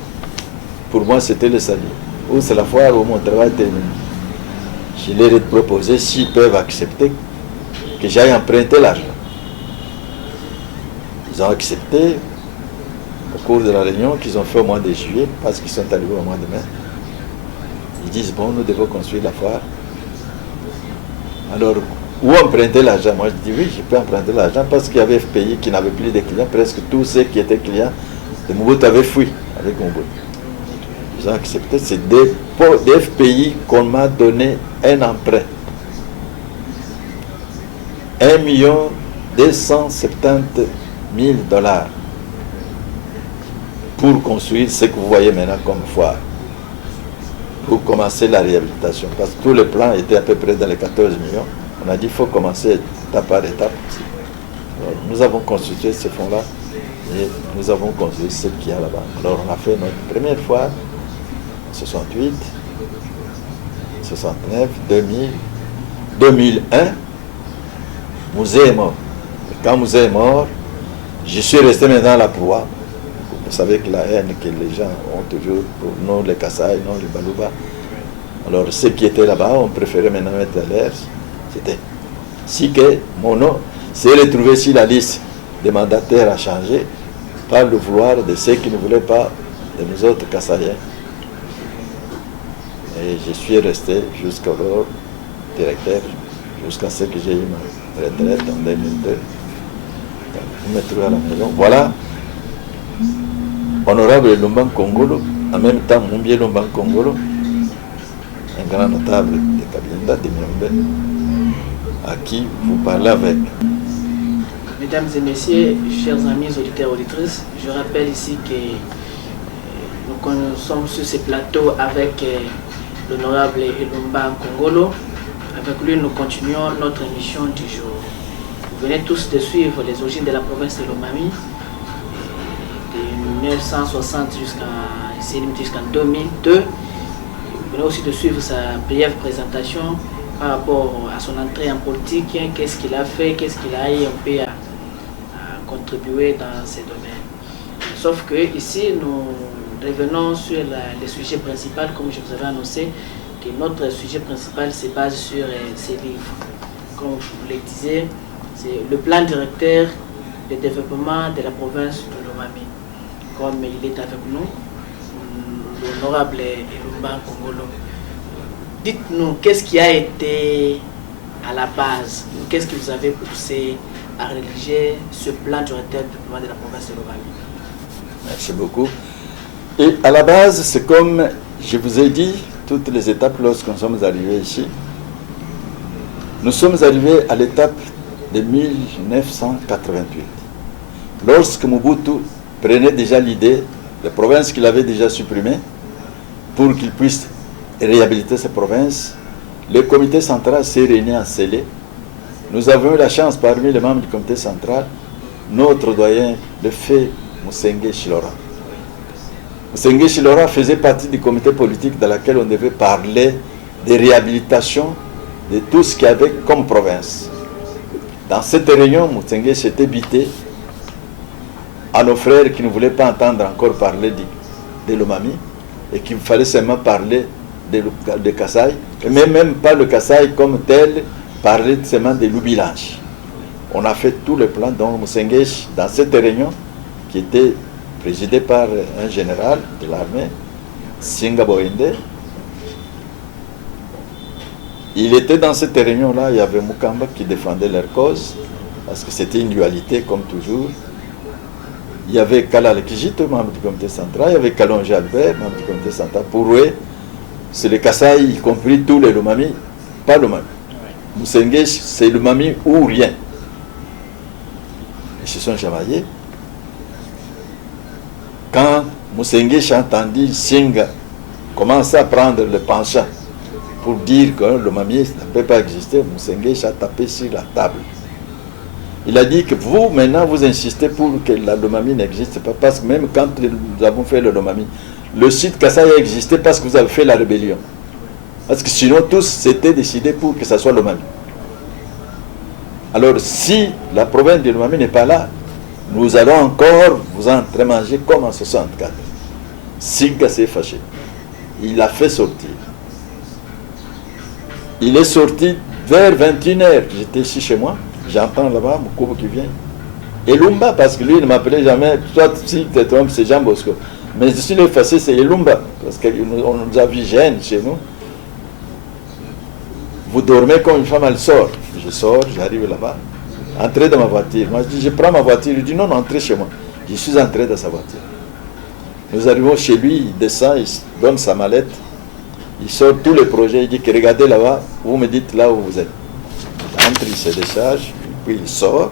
Pour moi, c'était le salut. Ou c'est la foire où mon travail terminé. Je leur ai proposé, s'ils peuvent accepter, que j'aille emprunter l'argent. Ils ont accepté au cours de la réunion qu'ils ont fait au mois de juillet, parce qu'ils sont arrivés au mois de mai. Ils disent, bon, nous devons construire la foire. Alors, où emprunter l'argent? Moi, je dis, oui, je peux emprunter l'argent, parce qu'il y avait FPI qui n'avait plus de clients. Presque tous ceux qui étaient clients de Mobutu avaient fui avec Mobutu. Ils ont accepté. C'est des FPI qu'on m'a donné un emprunt. 1 270 000 $ pour construire ce que vous voyez maintenant comme foire, pour commencer la réhabilitation. Parce que tous les plans étaient à peu près dans les 14 millions. On a dit qu'il faut commencer étape par étape. Alors, nous avons constitué ce fonds-là et nous avons construit ce qu'il y a là-bas. Alors on a fait notre première foire en 68, 69, 2000, 2001. Musée est mort. Et quand Musée est mort, je suis resté maintenant à la proie. Vous savez que la haine que les gens ont toujours pour nous, les Kassai, nous, les Balouba. Alors ceux qui étaient là-bas, on préférait maintenant mettre à l'air. C'était si que mon nom s'est retrouvé sur la liste des mandataires à changer par le vouloir de ceux qui ne voulaient pas de nous autres Kassaïens. Et je suis resté jusqu'au directeur, jusqu'à ce que j'ai eu ma retraite en 2002. Vous me trouvez à la maison. Voilà. Honorable Lumban Kongolo, en même temps Moumbie Lumban Kongolo, un grand notable de Kabinda, de Miombe, à qui vous parlez avec. Mesdames et messieurs, chers amis auditeurs et auditrices, je rappelle ici que nous sommes sur ce plateau avec l'honorable Lumban Kongolo. Avec lui, nous continuons notre émission du jour. Vous venez tous de suivre les origines de la province de Lomami, de 1960 jusqu'en 2002. Vous venez aussi de suivre sa brève présentation par rapport à son entrée en politique, qu'est-ce qu'il a fait, qu'est-ce qu'il a eu un peu à contribuer dans ces domaines. Sauf que ici, nous revenons sur le sujet principal, comme je vous avais annoncé, que notre sujet principal se base sur ces livres. Comme je vous le disais, c'est le plan directeur de développement de la province de Lomami. Comme il est avec nous, l'honorable Elumba Kongolo. Dites-nous, qu'est-ce qui a été à la base, qu'est-ce qui vous avait poussé à rédiger ce plan directeur de développement de la province de Lomami? Merci beaucoup. Et à la base, c'est comme je vous ai dit, toutes les étapes lorsque nous sommes arrivés ici. Nous sommes arrivés à l'étape de 1988. Lorsque Mobutu prenait déjà l'idée, les provinces qu'il avait déjà supprimées, pour qu'il puisse réhabiliter ces provinces, le comité central s'est réuni à Sélé. Nous avons eu la chance, parmi les membres du comité central, notre doyen, le fait Moussenge Chilora. Moussenge Chilora faisait partie du comité politique dans lequel on devait parler de réhabilitation de tout ce qu'il y avait comme province. Dans cette réunion, Moussenge s'était bité à nos frères qui ne voulaient pas entendre encore parler de Lomami et qu'il fallait seulement parler de Kasaï, et même pas le Kasaï comme tel, parler seulement de l'Ubilange. On a fait tout le plan, donc Moussenge, dans cette réunion, qui était présidée par un général de l'armée, Singa Boende, il était dans cette réunion-là, il y avait Mukamba qui défendait leur cause, parce que c'était une dualité comme toujours. Il y avait Kalal Kijito, membre du comité central, il y avait Kalonji Albert, membre du comité central. Pour eux, c'est le Kasaï, y compris tous les Lomami, pas Lomami. Moussenge, c'est Lomami ou rien. Ils se sont chamaillés. Quand Moussenge a entendu Singa commencer à prendre le penchant pour dire que Lomami ne peut pas exister, Moussenge a tapé sur la table. Il a dit que vous, maintenant, vous insistez pour que la Lomami n'existe pas, parce que même quand nous avons fait le Lomami, le site Kasaï a existé parce que vous avez fait la rébellion. Parce que sinon, tous s'étaient décidés pour que ça soit Lomami. Alors, si la province de Lomami n'est pas là, nous allons encore vous entremanger comme en 64. Singa s'est fâché. Il l'a fait sortir. Il est sorti vers 21h. J'étais ici chez moi. J'entends là-bas mon couple qui vient. Elumba, parce que lui, il ne m'appelait jamais. Toi, si tu te trompes, c'est Jean Bosco. Mais je suis effacé, c'est Elumba. Parce qu'on nous a vu jeunes chez nous. Vous dormez quand une femme, elle sort. Je sors, j'arrive là-bas. Entrez dans ma voiture. Moi, je dis, je prends ma voiture. Il dit, non, non, entrez chez moi. Je suis entré dans sa voiture. Nous arrivons chez lui, il descend, il donne sa mallette. Il sort tous les projets. Il dit que regardez là-bas, vous me dites là où vous êtes. Il entre, il se décharge, puis il sort.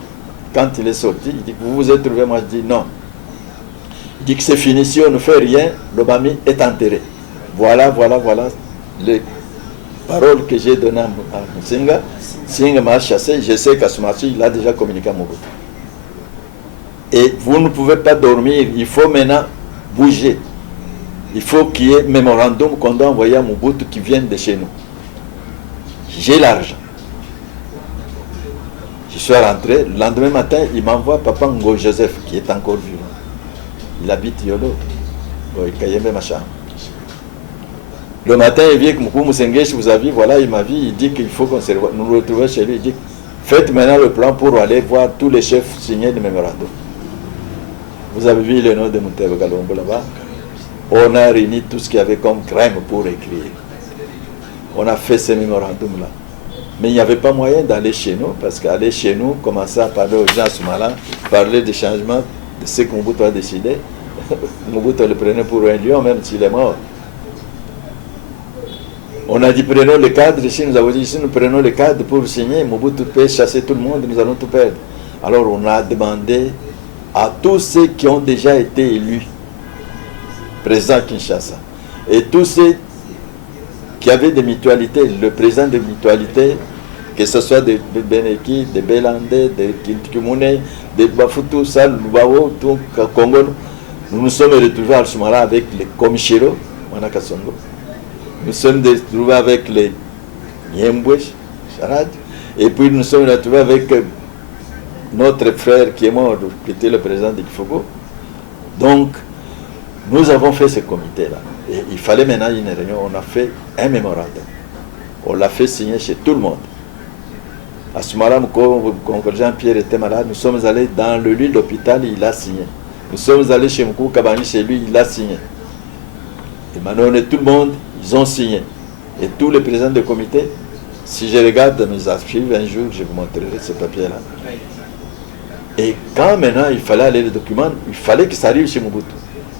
Quand il est sorti, il dit, vous vous êtes trouvé. Moi, je dis, non. Il dit que c'est fini. Si on ne fait rien, Lomami est enterré. Voilà les paroles que j'ai données à Singa. Singa m'a chassé. Je sais qu'à ce moment-là, il a déjà communiqué à Mobutu. Et vous ne pouvez pas dormir. Il faut maintenant bouger. Il faut qu'il y ait un mémorandum qu'on doit envoyer à Mobutu qui vienne de chez nous. J'ai l'argent. Je suis rentré. Le lendemain matin, il m'envoie Papa Ngo Joseph, qui est encore vivant. Il habite Yolo. Il Kayembe Machin. Le matin, il vient que Moussenge, vous avez vu, voilà, il m'a vu, il dit qu'il faut qu'on se nous retrouve chez lui. Il dit, faites maintenant le plan pour aller voir tous les chefs signés le mémorandum. Vous avez vu le nom de Moutebe Galombo là-bas. On a réuni tout ce qu'il y avait comme crème pour écrire. On a fait ce mémorandum-là. Mais il n'y avait pas moyen d'aller chez nous, parce qu'aller chez nous, commencer à parler aux gens à ce moment-là, parler des changements, de ce que Mobutu a décidé. Mobutu le prenait pour un lion, même s'il est mort. On a dit, prenons le cadre, ici nous avons dit, si nous prenons le cadre pour signer, Mobutu peut chasser tout le monde, nous allons tout perdre. Alors on a demandé à tous ceux qui ont déjà été élus, président Kinshasa, et tous ceux qui avaient des mutualités, le président des mutualités, que ce soit de Beneki, de Belande, de Kintikumune, de Bafutu, Sal, Lubao, tout Congo, Nous nous sommes retrouvés à ce moment-là avec les Komishero, Manakasongo. Nous sommes retrouvés avec les Yembwesh, Charad. Et puis nous sommes retrouvés avec notre frère qui est mort, qui était le président de Kifogo. Donc, nous avons fait ce comité-là. Et il fallait maintenant une réunion. On a fait un mémorandum. On l'a fait signer chez tout le monde. À ce moment-là, quand Jean-Pierre était malade, nous sommes allés dans le lit d'hôpital, il a signé. Nous sommes allés chez Moukou Kabani, chez lui, il a signé. Et maintenant, tout le monde, ils ont signé. Et tous les présidents de comité, si je regarde mes archives, un jour, je vous montrerai ce papier-là. Et quand maintenant, il fallait aller les documents, il fallait que ça arrive chez Mobutu.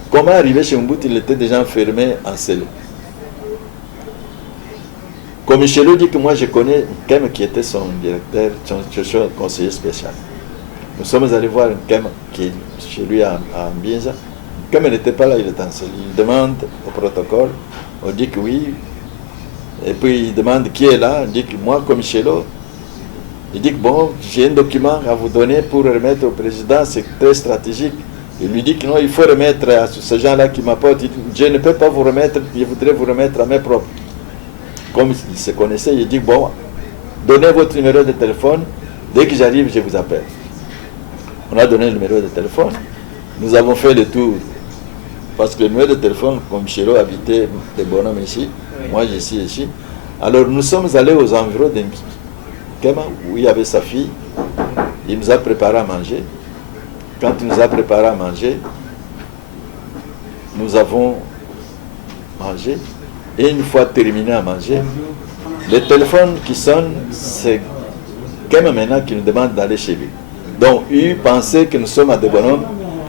Comment arriver chez Mobutu, il était déjà enfermé en cellule. Comme Michelo dit que moi je connais Nkem qui était son directeur, son conseiller spécial. Nous sommes allés voir Nkem qui est chez lui à Mbienza. Nkem n'était pas là, il était en cellule. Il demande au protocole, on dit que oui. Et puis il demande qui est là, on dit que moi comme Michelo. Il dit que bon, j'ai un document à vous donner pour remettre au président, c'est très stratégique. Il lui dit que non, il faut remettre à ce gens-là qui m'apporte. Je ne peux pas vous remettre, je voudrais vous remettre à mes propres. Comme il se connaissait, il dit, bon, donnez votre numéro de téléphone, dès que j'arrive, je vous appelle. On a donné le numéro de téléphone, nous avons fait le tour, parce que le numéro de téléphone, comme Michelo habitait des bonhommes ici, moi je suis ici, alors nous sommes allés aux environs de Kema, où il y avait sa fille, il nous a préparé à manger. Quand il nous a préparé à manger, nous avons mangé. Et une fois terminé à manger, le téléphone qui sonne, c'est Kema maintenant qui nous demande d'aller chez lui. Donc, il pensait que nous sommes à des bonhommes.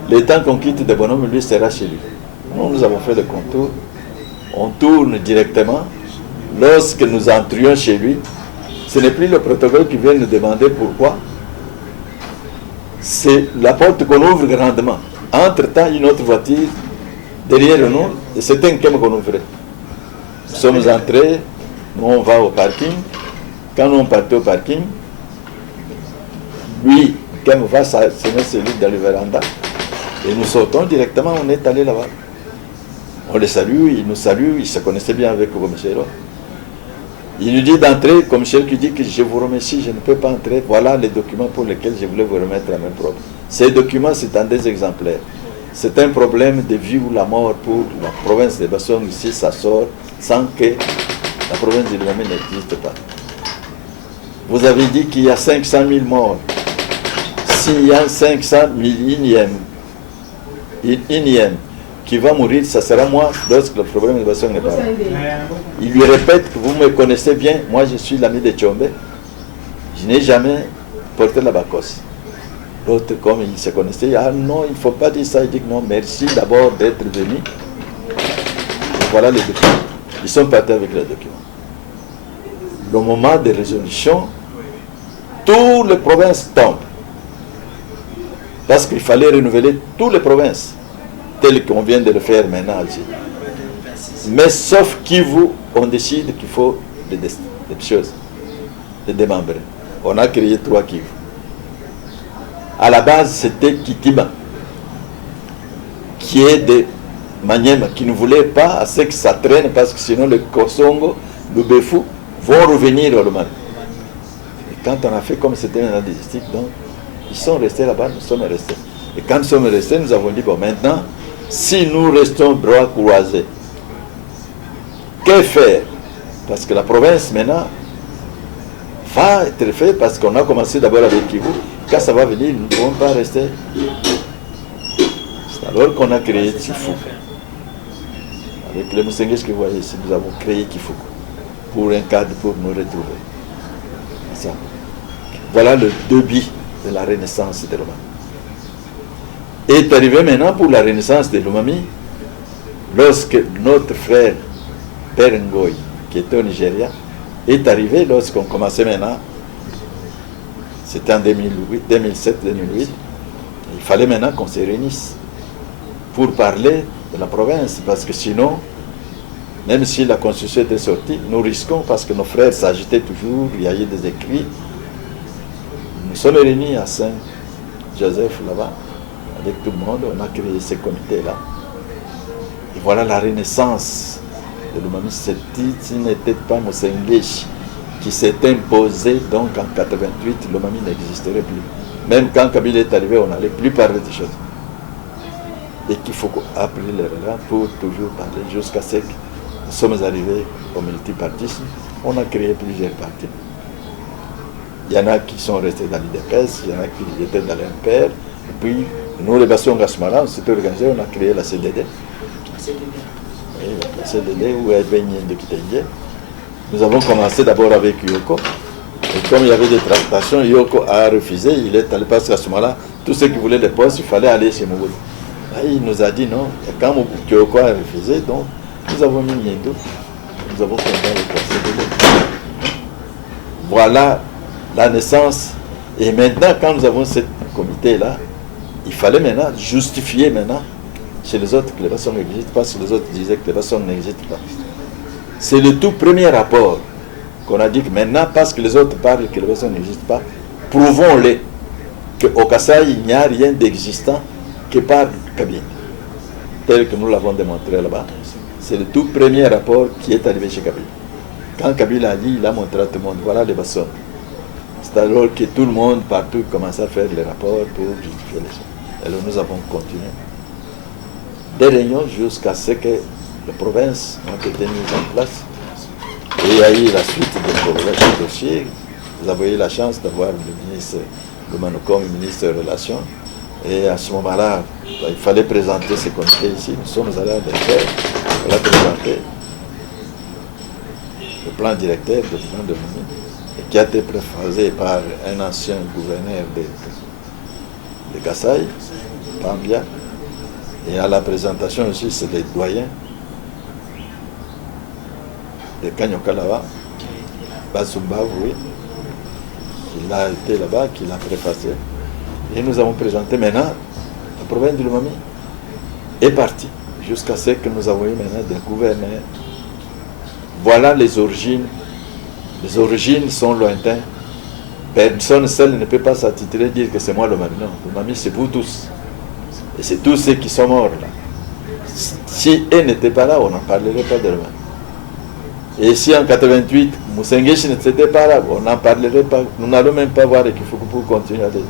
Le temps qu'on quitte des bonhommes, lui sera chez lui. Nous avons fait le contour. On tourne directement. Lorsque nous entrions chez lui, ce n'est plus le protocole qui vient nous demander pourquoi. C'est la porte qu'on ouvre grandement. Entre-temps, une autre voiture derrière nous, et c'était un Kema qu'on ouvrait. Nous sommes entrés, nous on va au parking. Quand nous on partait au parking, lui, Kema va s'asseoir celui dans le véranda. Et nous sortons directement, on est allé là-bas. On le salue, il nous salue, il se connaissait bien avec Komishero. Il nous dit d'entrer, Komishero qui dit que je vous remercie, je ne peux pas entrer. Voilà les documents pour lesquels je voulais vous remettre à mes propres. Ces documents, c'est en des exemplaires. C'est un problème de vie ou la mort pour la province de Bassong. Ici, ça sort sans que la province de Lomé n'existe pas. Vous avez dit qu'il y a 500 000 morts. S'il y a 500 000 unième qui va mourir, ça sera moi lorsque le problème de Bassong n'est pas là. Il lui répète que vous me connaissez bien, moi je suis l'ami de Tchombe. Je n'ai jamais porté la bacosse. L'autre, comme il se connaissait, ah non, il ne faut pas dire ça. Il dit que non, merci d'abord d'être venu. Et voilà les documents. Ils sont partis avec les documents. Le moment de résolution, toutes les provinces tombent. Parce qu'il fallait renouveler toutes les provinces, telles qu'on vient de le faire maintenant. Mais sauf Kivu, on décide qu'il faut des choses, des démembrer. On a créé 3 Kivu. À la base, c'était Kitiba, qui est de Maniema, qui ne voulait pas assez que ça traîne, parce que sinon le Kosongo, le Befou, vont revenir au Lomami. Et quand on a fait comme c'était un district, donc, ils sont restés là-bas, nous sommes restés. Et quand nous sommes restés, nous avons dit, bon, maintenant, si nous restons bras croisés, que faire? Parce que la province, maintenant, va être faite, parce qu'on a commencé d'abord avec Kivu. Quand ça va venir, nous ne pouvons pas rester. C'est alors qu'on a créé Tifou. Avec les Moussengues que vous voyez ici, nous avons créé Tifou pour un cadre pour nous retrouver. Ça. Voilà le début de la renaissance de l'Omami. Est arrivé maintenant pour la renaissance de l'Omami, lorsque notre frère Père Ngoy, qui était au Nigeria, est arrivé lorsqu'on commençait maintenant. C'était en 2007-2008. Il fallait maintenant qu'on se réunisse pour parler de la province, parce que sinon, même si la constitution était sortie, nous risquons, parce que nos frères s'agitaient toujours, il y a eu des écrits. Nous sommes réunis à Saint-Joseph là-bas. avec tout le monde, on a créé ces comités-là. Et voilà la renaissance de Lomami. Ce n'était pas Mosengeshi qui s'est imposé, donc en 88, Lomami n'existerait plus. Même quand Kabila est arrivé, on n'allait plus parler de choses. Et qu'il faut appeler les relais pour toujours parler jusqu'à ce que nous sommes arrivés au multipartisme. On a créé plusieurs partis. Il y en a qui sont restés dans l'IDPS, il y en a qui étaient dans l'MPR. Et puis, nous, les Bassons Gasmara, on s'est organisés, on a créé la CDD. Oui, la CDD, où est Beigné de Kitenge. Nous avons commencé d'abord avec Yoko. Et comme il y avait des tractations, Yoko a refusé. Il est allé parce qu'à ce moment-là, tous ceux qui voulaient des postes, il fallait aller chez Mogodo. Il nous a dit non. Et quand Yoko a refusé, donc, nous avons mis Niendo. Nous avons fondé le CDD. Voilà la naissance. Et maintenant, quand nous avons ce comité-là, il fallait maintenant justifier maintenant chez les autres que les personnes n'existent pas, si les autres disaient que les personnes n'existent pas. C'est le tout premier rapport qu'on a dit que maintenant, parce que les autres parlent que les personnes n'existent pas, prouvons-les qu'au Kasaï, il n'y a rien d'existant que par Kabila, tel que nous l'avons démontré là-bas. C'est le tout premier rapport qui est arrivé chez Kabila. Quand Kabila a dit, il a montré à tout le monde, voilà les personnes. C'est alors que tout le monde, partout, commençait à faire les rapports pour justifier les choses. Alors nous avons continué. Des réunions jusqu'à ce que les provinces ont été mises en place. Et il y a eu la suite des dossiers. Vous avez eu la chance d'avoir le ministre de Manocom, le ministre des Relations. Et à ce moment-là, il fallait présenter ces comités ici. Nous sommes allés à l'Inter. On a présenté le plan directeur du plan de Lomami, qui a été préfacé par un ancien gouverneur de Kasaï, Pambia. Et à la présentation aussi, c'est les doyens de Kanyokalawa, Basumba, oui, qui a été là-bas, qui l'a préfacé. Et nous avons présenté maintenant, la province de Lomami est partie, jusqu'à ce que nous avons eu maintenant des gouverneurs. Voilà les origines. Les origines sont lointaines. Personne seul ne peut pas s'attitrer et dire que c'est moi Lomami. Non, Lomami c'est vous tous. Et c'est tous ceux qui sont morts là. Si eux n'étaient pas là, on n'en parlerait pas de Lomami. Et si en 88, Moussengeshi n'était pas là, on n'en parlerait pas. Nous n'allons même pas voir qu'il faut pour continuer à aller.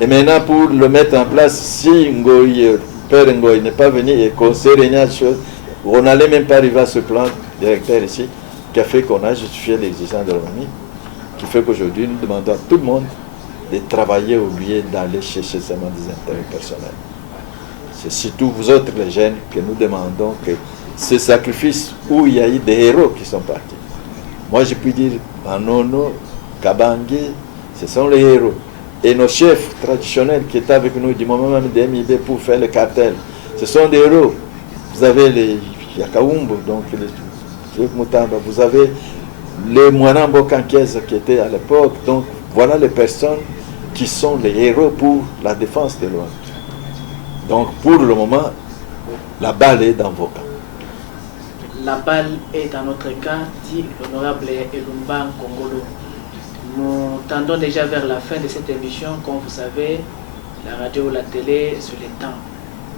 Et maintenant, pour le mettre en place, si Ngoï, Père Ngoï n'est pas venu et qu'on s'est réuni à chose, on n'allait même pas arriver à ce plan directeur ici, qui a fait qu'on a justifié l'existence de Lomami, qui fait qu'aujourd'hui, nous demandons à tout le monde de travailler au lieu d'aller chercher seulement des intérêts personnels. C'est surtout vous autres, les jeunes, que nous demandons que ce sacrifice où il y a eu des héros qui sont partis. Moi, je puis dire, Manono, Kabangi, ce sont les héros. Et nos chefs traditionnels qui étaient avec nous du moment même des MIB pour faire le cartel, ce sont des héros. Vous avez les Yakaumbo, donc les Mutamba, vous avez les Mwanambo Kankeza qui étaient à l'époque. Donc voilà les personnes qui sont les héros pour la défense de l'Ouest. Donc pour le moment, la balle est dans vos camps. La balle est dans notre camp, dit l'honorable Elumba Kongolo. Nous tendons déjà vers la fin de cette émission. Comme vous savez, la radio ou la télé, sur les temps.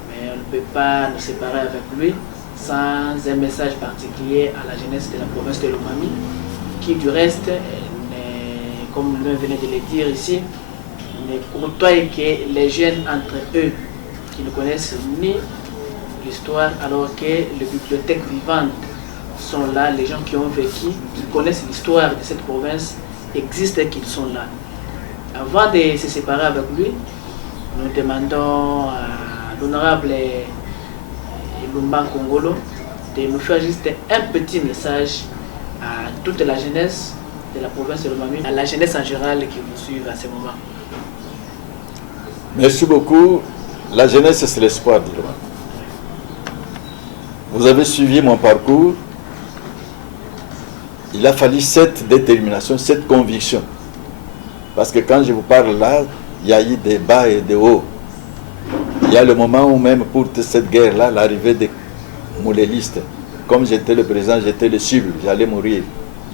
Mais on ne peut pas nous séparer avec lui sans un message particulier à la jeunesse de la province de Lomami, qui du reste, comme l'un venait de le dire ici, ne côtoie que les jeunes entre eux, qui ne connaissent ni l'histoire, alors que les bibliothèques vivantes sont là, les gens qui ont vécu, qui connaissent l'histoire de cette province, existent et qu'ils sont là. Avant de se séparer avec lui, nous demandons à l'honorable Elumba Kongolo de nous faire juste un petit message à toute la jeunesse de la province de Lomami, à la jeunesse en général qui vous suit à ce moment. Merci beaucoup. La jeunesse, c'est l'espoir de Lomami. Vous avez suivi mon parcours. Il a fallu cette détermination, cette conviction. Parce que quand je vous parle là, il y a eu des bas et des hauts. Il y a le moment où même pour cette guerre-là, l'arrivée des moulélistes, comme j'étais le président, j'étais le cible, j'allais mourir.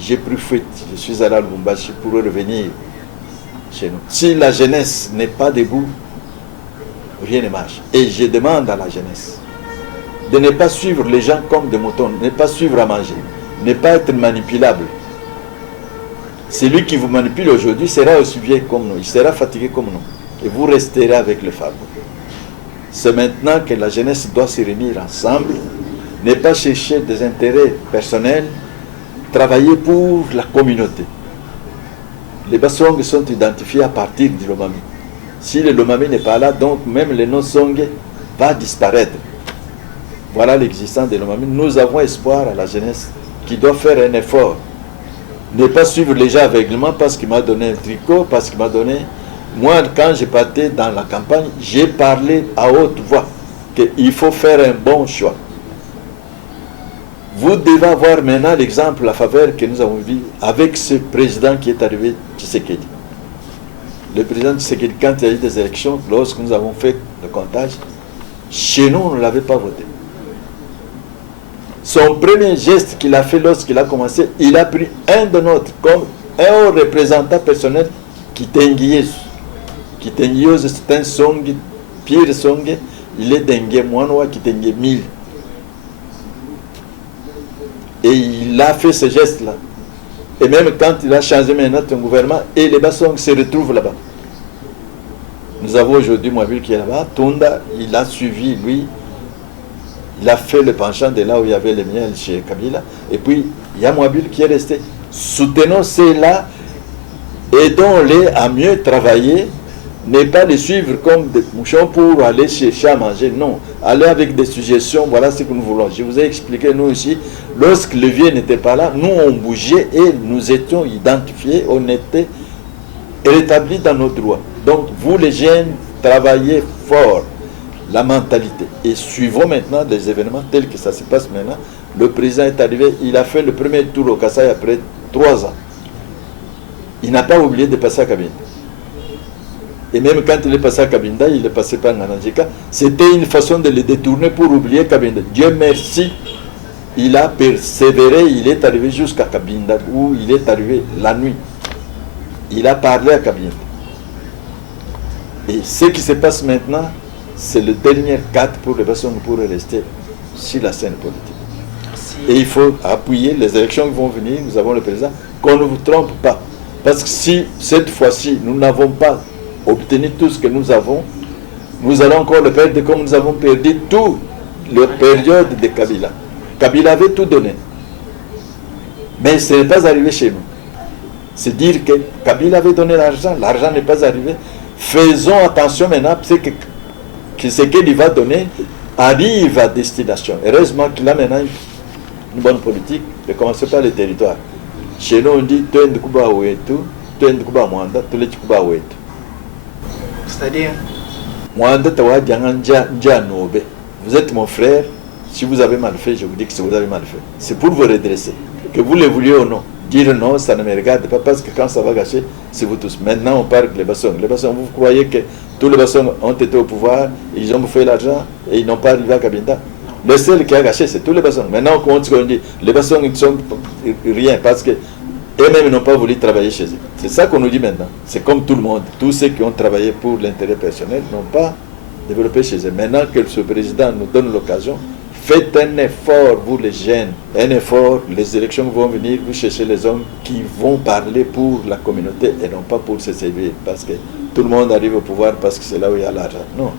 J'ai pris fuite, je suis allé à Lubumbashi pour revenir chez nous. Si la jeunesse n'est pas debout, rien ne marche. Et je demande à la jeunesse de ne pas suivre les gens comme des moutons, de ne pas suivre à manger, ne pas être manipulable. Celui qui vous manipule aujourd'hui sera aussi vieux comme nous, il sera fatigué comme nous. Et vous resterez avec le fardeau. C'est maintenant que la jeunesse doit se réunir ensemble, ne pas chercher des intérêts personnels, travailler pour la communauté. Les Bassong sont identifiés à partir du Lomami. Si le Lomami n'est pas là, donc même le non-Song va disparaître. Voilà l'existence de Lomami. Nous avons espoir à la jeunesse qui doit faire un effort. Ne pas suivre les gens aveuglément parce qu'il m'a donné un tricot, parce qu'il m'a donné... Moi, quand je partais dans la campagne, j'ai parlé à haute voix qu'il faut faire un bon choix. Vous devez avoir maintenant l'exemple, la faveur que nous avons vue avec ce président qui est arrivé, Tshisekedi. Le président Tshisekedi, quand il y a eu des élections, lorsque nous avons fait le comptage, chez nous, on ne l'avait pas voté. Son premier geste qu'il a fait lorsqu'il a commencé, il a pris un de notre, comme un représentant personnel qui Kitengieus. Kitengieus, c'est un song, pire song, il est dengue, moi, Kitengieus 1000. Et il a fait ce geste-là. Et même quand il a changé maintenant son gouvernement, et les Bassong se retrouvent là-bas. Nous avons aujourd'hui Mouabil qui est là-bas. Tunda, il a suivi, lui. Il a fait le penchant de là où il y avait le miel chez Kabila. Et puis, il y a Mouabil qui est resté. Soutenons ceux-là, aidons-les à mieux travailler. Ne pas les suivre comme des mouchons pour aller chercher à manger. Non, aller avec des suggestions, voilà ce que nous voulons. Je vous ai expliqué, nous ici, lorsque le vieux n'était pas là, nous on bougeait et nous étions identifiés, on était rétablis dans nos droits. Donc vous les jeunes, travaillez fort la mentalité. Et suivons maintenant des événements tels que ça se passe maintenant. Le président est arrivé, il a fait le premier tour au Kassai après 3 ans. Il n'a pas oublié de passer à Kabinda. Et même quand il est passé à Kabinda, il est passé par Nanandjika. C'était une façon de le détourner pour oublier Kabinda. Dieu merci, il a persévéré, il est arrivé jusqu'à Kabinda, où il est arrivé la nuit. Il a parlé à Kabinda. Et ce qui se passe maintenant, c'est le dernier cadre pour les personnes pour rester sur la scène politique. Merci. Et il faut appuyer les élections qui vont venir, nous avons le président, qu'on ne vous trompe pas. Parce que si cette fois-ci, nous n'avons pas obtenu tout ce que nous avons, nous allons encore le perdre comme nous avons perdu toute la période de Kabila. Kabila avait tout donné. Mais ce n'est pas arrivé chez nous. C'est dire que Kabila avait donné l'argent n'est pas arrivé. Faisons attention maintenant, parce que ce qu'il va donner arrive à destination. Heureusement qu'il a maintenant une bonne politique, de commencer par les territoires. Chez nous, on dit c'est-à-dire vous êtes mon frère, si vous avez mal fait, je vous dis que vous avez mal fait. C'est pour vous redresser. Que vous le vouliez ou non. Dire non, ça ne me regarde pas parce que quand ça va gâcher, c'est vous tous. Maintenant, on parle des Bassong. Les Bassong, vous croyez que tous les Bassong ont été au pouvoir, ils ont bouffé l'argent et ils n'ont pas arrivé à Kabinda? Le seul qui a gâché, c'est tous les Bassong. Maintenant, on dit, les Bassong, ils ne sont rien parce que eux-mêmes n'ont pas voulu travailler chez eux. C'est ça qu'on nous dit maintenant. C'est comme tout le monde. Tous ceux qui ont travaillé pour l'intérêt personnel n'ont pas développé chez eux. Maintenant que ce président nous donne l'occasion, faites un effort, vous les jeunes. Un effort, les élections vont venir, vous cherchez les hommes qui vont parler pour la communauté et non pas pour se servir. Parce que tout le monde arrive au pouvoir parce que c'est là où il y a l'argent. Non.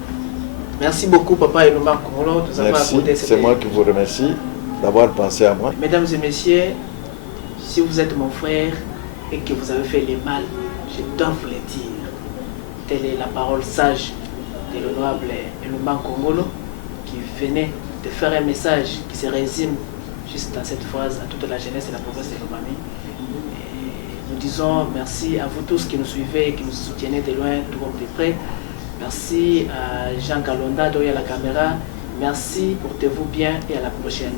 Merci beaucoup, Papa Elomba Kongolo. Merci, c'est moi qui vous remercie d'avoir pensé à moi. Mesdames et messieurs, si vous êtes mon frère et que vous avez fait le mal, je dois vous le dire. Telle est la parole sage de l'honorable Elomba Kongolo qui venait de faire un message qui se résume juste dans cette phrase à toute la jeunesse de la province de Lomami. Nous disons merci à vous tous qui nous suivez et qui nous soutenez de loin, tout comme de près. Merci à Jean Kalonda, derrière la caméra. Merci, portez-vous bien et à la prochaine.